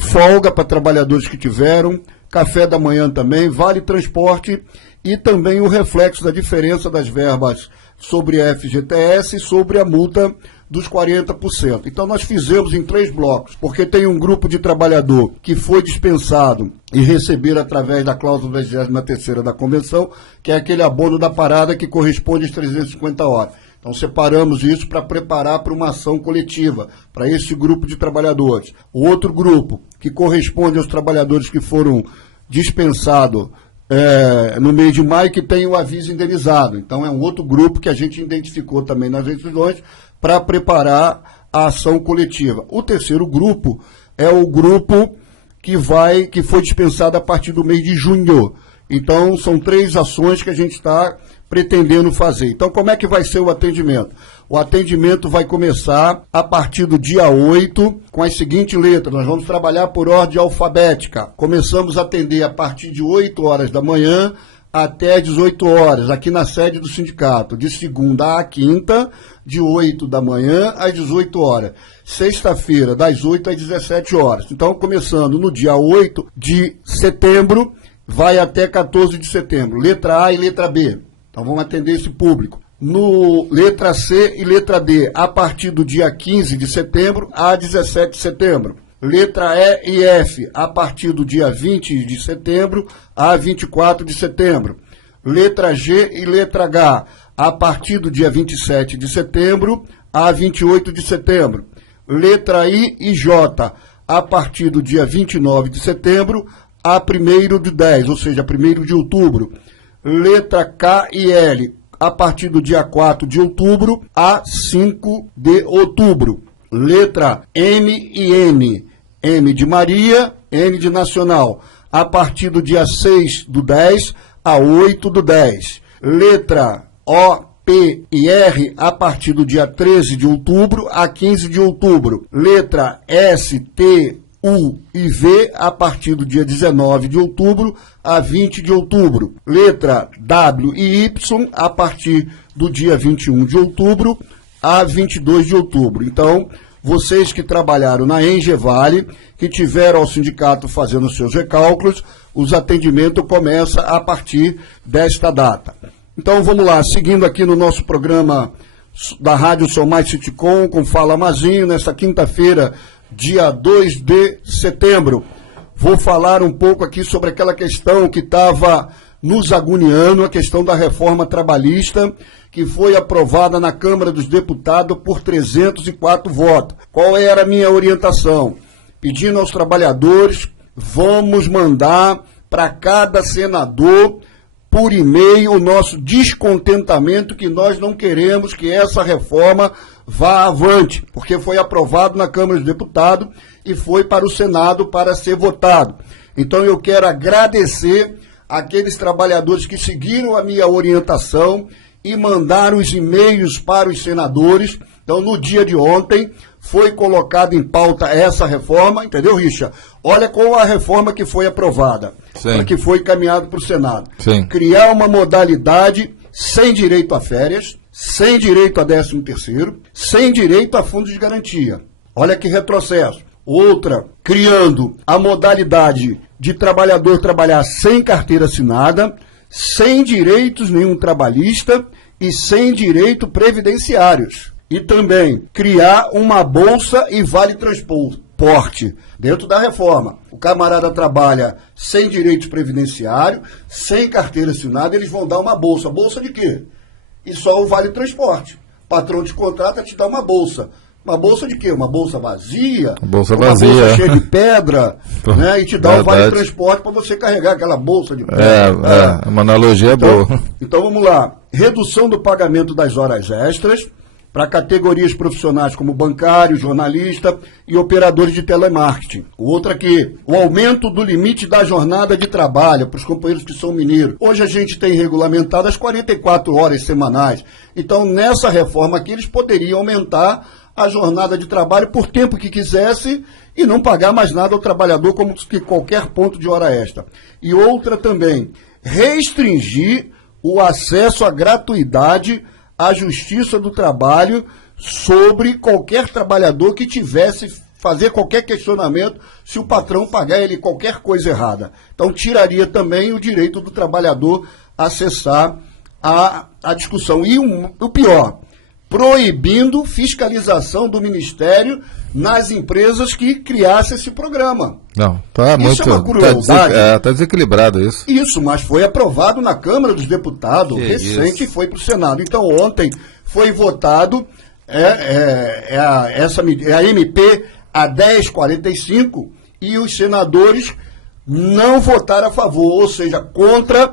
folga para trabalhadores que tiveram, café da manhã também, vale transporte e também o reflexo da diferença das verbas sobre a FGTS e sobre a multa dos 40%. Então nós fizemos em 3 blocos, porque tem um grupo de trabalhador que foi dispensado e receber através da cláusula 23ª da convenção, que é aquele abono da parada que corresponde às 350 horas. Então separamos isso para preparar para uma ação coletiva, para esse grupo de trabalhadores. O outro grupo, que corresponde aos trabalhadores que foram dispensados no mês de maio, que tem o aviso indenizado. Então é um outro grupo que a gente identificou também nas rescisões para preparar a ação coletiva. O terceiro grupo é o grupo que foi dispensado a partir do mês de junho. Então são 3 ações que a gente está pretendendo fazer. Então como é que vai ser o atendimento? O atendimento vai começar a partir do dia 8, com as seguintes letras. Nós vamos trabalhar por ordem alfabética. Começamos a atender a partir de 8 horas da manhã até 18 horas, aqui na sede do sindicato, de segunda a quinta, de 8 da manhã às 18 horas. Sexta-feira, das 8 às 17 horas. Então, começando no dia 8 de setembro, vai até 14 de setembro. Letra A e letra B. Então, vamos atender esse público. No letra C e letra D, a partir do dia 15 de setembro a 17 de setembro. Letra E e F, a partir do dia 20 de setembro a 24 de setembro. Letra G e letra H, a partir do dia 27 de setembro a 28 de setembro. Letra I e J, a partir do dia 29 de setembro a 1º de 10, ou seja, 1º de outubro. Letra K e L, a partir do dia 4 de outubro a 5 de outubro. Letra M e N, M de Maria, N de Nacional, a partir do dia 6 do 10 a 8 do 10. Letra O, P e R, a partir do dia 13 de outubro a 15 de outubro. Letra S, T, U e V, a partir do dia 19 de outubro a 20 de outubro. Letra W e Y, a partir do dia 21 de outubro a 22 de outubro. Então, vocês que trabalharam na Engevale, que tiveram ao sindicato fazendo seus recálculos, os atendimentos começam a partir desta data. Então, vamos lá, seguindo aqui no nosso programa da Rádio Sou Mais Sitcom, com Fala Mazinho, nesta quinta-feira, dia 2 de setembro. vou falar um pouco aqui sobre aquela questão que estava nos agoniando, a questão da reforma trabalhista, que foi aprovada na Câmara dos Deputados por 304 votos. Qual era a minha orientação? Pedindo aos trabalhadores, vamos mandar para cada senador, por e-mail, o nosso descontentamento, que nós não queremos que essa reforma vá avante, porque foi aprovado na Câmara dos Deputados e foi para o Senado para ser votado. Então eu quero agradecer aqueles trabalhadores que seguiram a minha orientação e mandaram os e-mails para os senadores. Então, no dia de ontem, foi colocada em pauta essa reforma, entendeu, Richa? Olha qual a reforma que foi aprovada, que foi encaminhada para o Senado. Sim. Criar uma modalidade sem direito a férias, sem direito a 13º, sem direito a fundo de garantia. Olha que retrocesso. Outra, criando a modalidade de trabalhador trabalhar sem carteira assinada, sem direitos nenhum trabalhista e sem direito previdenciários. E também criar uma bolsa e vale transporte dentro da reforma. O camarada trabalha sem direitos previdenciários, sem carteira assinada, eles vão dar uma bolsa. Bolsa de quê? E só o vale transporte. O patrão te contrata, te dá uma bolsa. Uma bolsa de quê? Uma bolsa vazia? Bolsa uma vazia. Bolsa cheia de pedra, né? E te dá o vale transporte para você carregar aquela bolsa de pedra. Uma analogia boa. Então vamos lá. Redução do pagamento das horas extras para categorias profissionais como bancário, jornalista e operadores de telemarketing. Outra aqui, o aumento do limite da jornada de trabalho para os companheiros que são mineiros. Hoje a gente tem regulamentado as 44 horas semanais. Então, nessa reforma aqui, eles poderiam aumentar a jornada de trabalho por tempo que quisesse e não pagar mais nada ao trabalhador como que qualquer ponto de hora extra. E outra também, restringir o acesso à gratuidade à Justiça do Trabalho sobre qualquer trabalhador que tivesse fazer qualquer questionamento se o patrão pagar ele qualquer coisa errada. Então, tiraria também o direito do trabalhador acessar a discussão. E o pior, proibindo fiscalização do Ministério nas empresas que criassem esse programa. Não, tá muito... Isso é uma crueldade. Tá desequilibrado isso. Isso, mas foi aprovado na Câmara dos Deputados, recente, e foi para o Senado. Então, ontem foi votado a MP a 1045 e os senadores não votaram a favor, ou seja, contra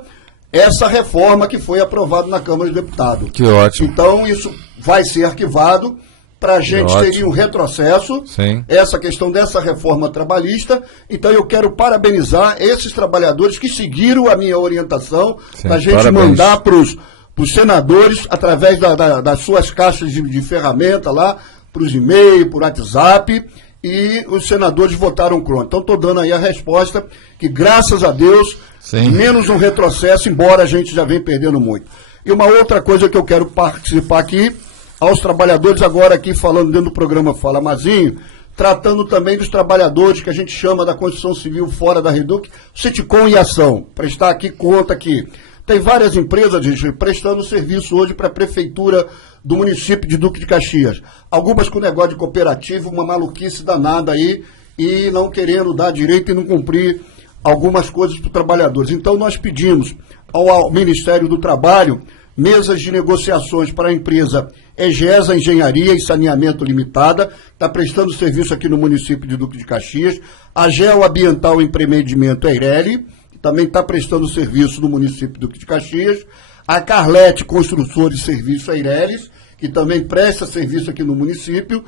essa reforma que foi aprovada na Câmara dos Deputados. Que ótimo. Então, isso vai ser arquivado. Para a gente teria um retrocesso, essa questão dessa reforma trabalhista. Então eu quero parabenizar esses trabalhadores que seguiram a minha orientação, para a gente mandar para os senadores, através das suas caixas de ferramenta lá, para os e-mails, por WhatsApp, e os senadores votaram contra. Então estou dando aí a resposta, que graças a Deus, menos um retrocesso, embora a gente já venha perdendo muito. E uma outra coisa que eu quero participar aqui, aos trabalhadores agora aqui falando dentro do programa Fala Mazinho, tratando também dos trabalhadores que a gente chama da construção civil fora da Reduc, Citicom e Ação, prestar aqui conta aqui. Tem várias empresas, gente, prestando serviço hoje para a prefeitura do município de Duque de Caxias. Algumas com negócio de cooperativa, uma maluquice danada aí, e não querendo dar direito e não cumprir algumas coisas para os trabalhadores. Então nós pedimos ao Ministério do Trabalho mesas de negociações para a empresa EGESA Engenharia e Saneamento Limitada, está prestando serviço aqui no município de Duque de Caxias, a Geo Ambiental Empreendimento Eireli, que também está prestando serviço no município de Duque de Caxias, a Carlete Construtores de Serviço Eireles, que também presta serviço aqui no município,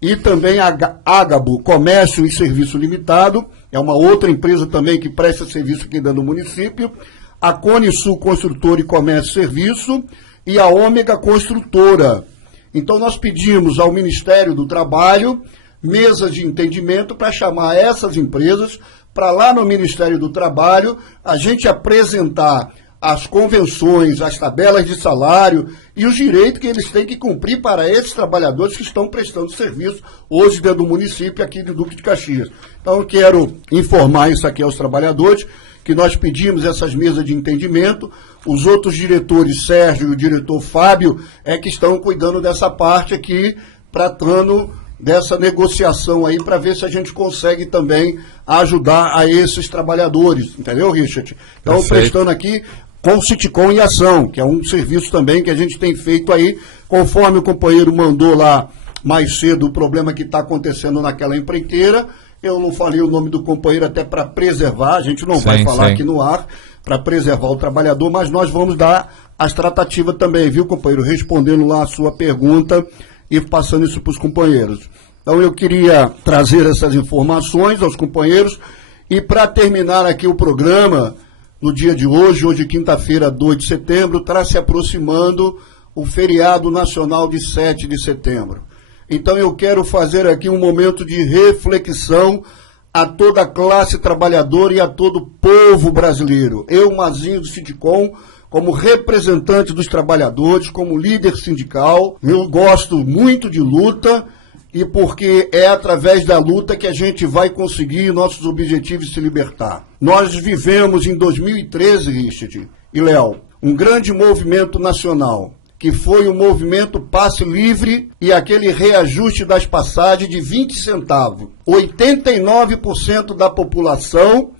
e também a Ágabo Comércio e Serviço Limitado, é uma outra empresa também que presta serviço aqui dentro do município, a Cone Sul Construtora e Comércio e Serviço e a Ômega Construtora. Então nós pedimos ao Ministério do Trabalho mesas de entendimento para chamar essas empresas para lá no Ministério do Trabalho a gente apresentar as convenções, as tabelas de salário e os direitos que eles têm que cumprir para esses trabalhadores que estão prestando serviço hoje dentro do município aqui de Duque de Caxias. Então eu quero informar isso aqui aos trabalhadores, que nós pedimos essas mesas de entendimento, os outros diretores, Sérgio e o diretor Fábio, que estão cuidando dessa parte aqui, tratando dessa negociação aí para ver se a gente consegue também ajudar a esses trabalhadores, entendeu, Richard? Então, Perfeito. prestando aqui com o Citicom em Ação, que é um serviço também que a gente tem feito aí, conforme o companheiro mandou lá mais cedo o problema que está acontecendo naquela empreiteira. Eu não falei o nome do companheiro até para preservar, a gente não vai falar aqui no ar, para preservar o trabalhador, mas nós vamos dar as tratativas também, viu, companheiro? Respondendo lá a sua pergunta e passando isso para os companheiros. Então eu queria trazer essas informações aos companheiros e para terminar aqui o programa, no dia de hoje quinta-feira, 2 de setembro, está se aproximando o feriado nacional de 7 de setembro. Então eu quero fazer aqui um momento de reflexão a toda a classe trabalhadora e a todo o povo brasileiro. Eu, Mazinho do Citicom, como representante dos trabalhadores, como líder sindical, eu gosto muito de luta e porque é através da luta que a gente vai conseguir nossos objetivos e se libertar. Nós vivemos em 2013, Richard e Léo, um grande movimento nacional, que foi o movimento Passe Livre e aquele reajuste das passagens de 20 centavos. 89% da população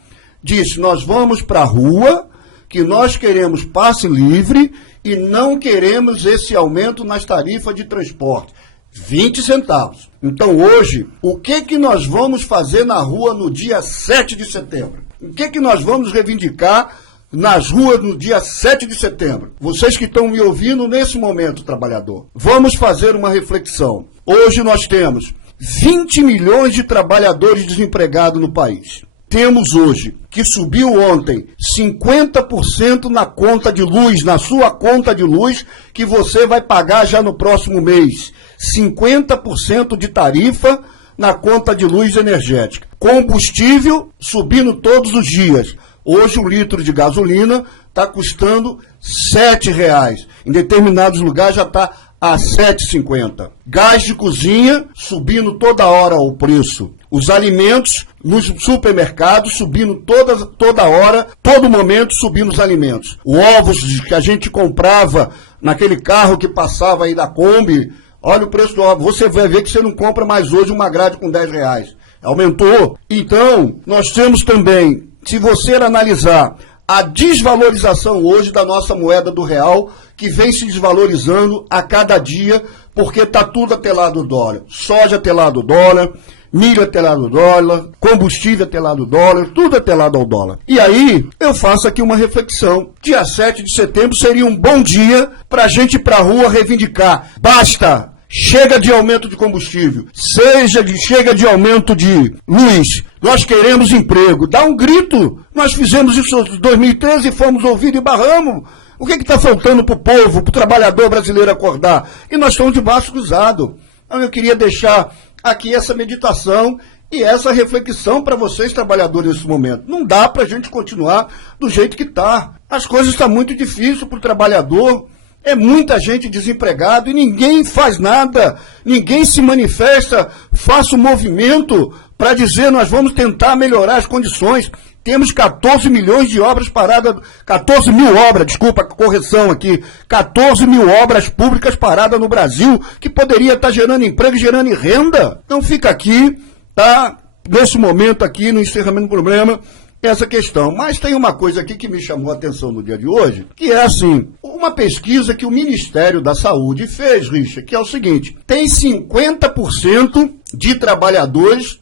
disse, nós vamos para a rua, que nós queremos passe livre e não queremos esse aumento nas tarifas de transporte. 20 centavos. Então hoje, o que nós vamos fazer na rua no dia 7 de setembro? O que nós vamos reivindicar nas ruas no dia 7 de setembro? Vocês que estão me ouvindo nesse momento, trabalhador, vamos fazer uma reflexão. Hoje nós temos 20 milhões de trabalhadores desempregados no país. Temos hoje, que subiu ontem, 50% na conta de luz, na sua conta de luz, que você vai pagar já no próximo mês. 50% de tarifa na conta de luz energética. Combustível subindo todos os dias. Hoje, 1 litro de gasolina está custando R$7. Em determinados lugares já está a R$ 7,50. Gás de cozinha subindo toda hora o preço. Os alimentos nos supermercados subindo toda hora, todo momento subindo os alimentos. O ovos que a gente comprava naquele carro que passava aí da Kombi, olha o preço do ovo. Você vai ver que você não compra mais hoje uma grade com R$10. Aumentou. Então, nós temos também, se você analisar a desvalorização hoje da nossa moeda do real, que vem se desvalorizando a cada dia, porque está tudo atrelado ao dólar. Soja atrelado ao dólar, milho atrelado ao dólar, combustível atrelado ao dólar, tudo atrelado ao dólar. E aí, eu faço aqui uma reflexão. Dia 7 de setembro seria um bom dia para a gente ir para a rua reivindicar. Basta! Chega de aumento de combustível, chega de aumento de luz, nós queremos emprego. Dá um grito, nós fizemos isso em 2013, fomos ouvidos e barramos. O que está faltando para o povo, para o trabalhador brasileiro acordar? E nós estamos de braço cruzado. Então eu queria deixar aqui essa meditação e essa reflexão para vocês, trabalhadores, nesse momento. Não dá para a gente continuar do jeito que está. As coisas estão muito difíceis para o trabalhador. É muita gente desempregada e ninguém faz nada, ninguém se manifesta, faça um movimento para dizer nós vamos tentar melhorar as condições. Temos 14 milhões de obras paradas, 14 mil obras, desculpa a correção aqui, 14 mil obras públicas paradas no Brasil, que poderia estar gerando emprego e gerando renda. Então fica aqui, tá? Nesse momento aqui, no encerramento do problema, essa questão. Mas tem uma coisa aqui que me chamou a atenção no dia de hoje, que é assim, uma pesquisa que o Ministério da Saúde fez, Richard, que é o seguinte, tem 50% de trabalhadores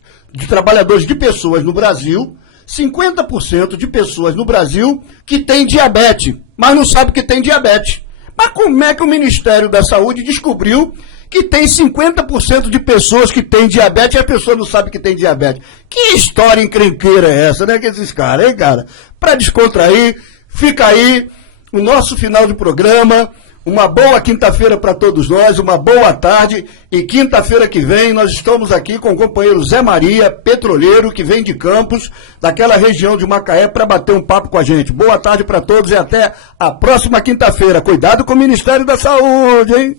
de pessoas no Brasil, 50% de pessoas no Brasil que têm diabetes, mas não sabe que tem diabetes. Mas como é que o Ministério da Saúde descobriu que tem 50% de pessoas que têm diabetes e a pessoa não sabe que tem diabetes? Que história encrenqueira é essa, né, que esses caras, hein, cara? Para descontrair, fica aí o nosso final de programa. Uma boa quinta-feira para todos nós, uma boa tarde, e quinta-feira que vem nós estamos aqui com o companheiro Zé Maria, petroleiro, que vem de Campos, daquela região de Macaé, para bater um papo com a gente. Boa tarde para todos e até a próxima quinta-feira. Cuidado com o Ministério da Saúde, hein?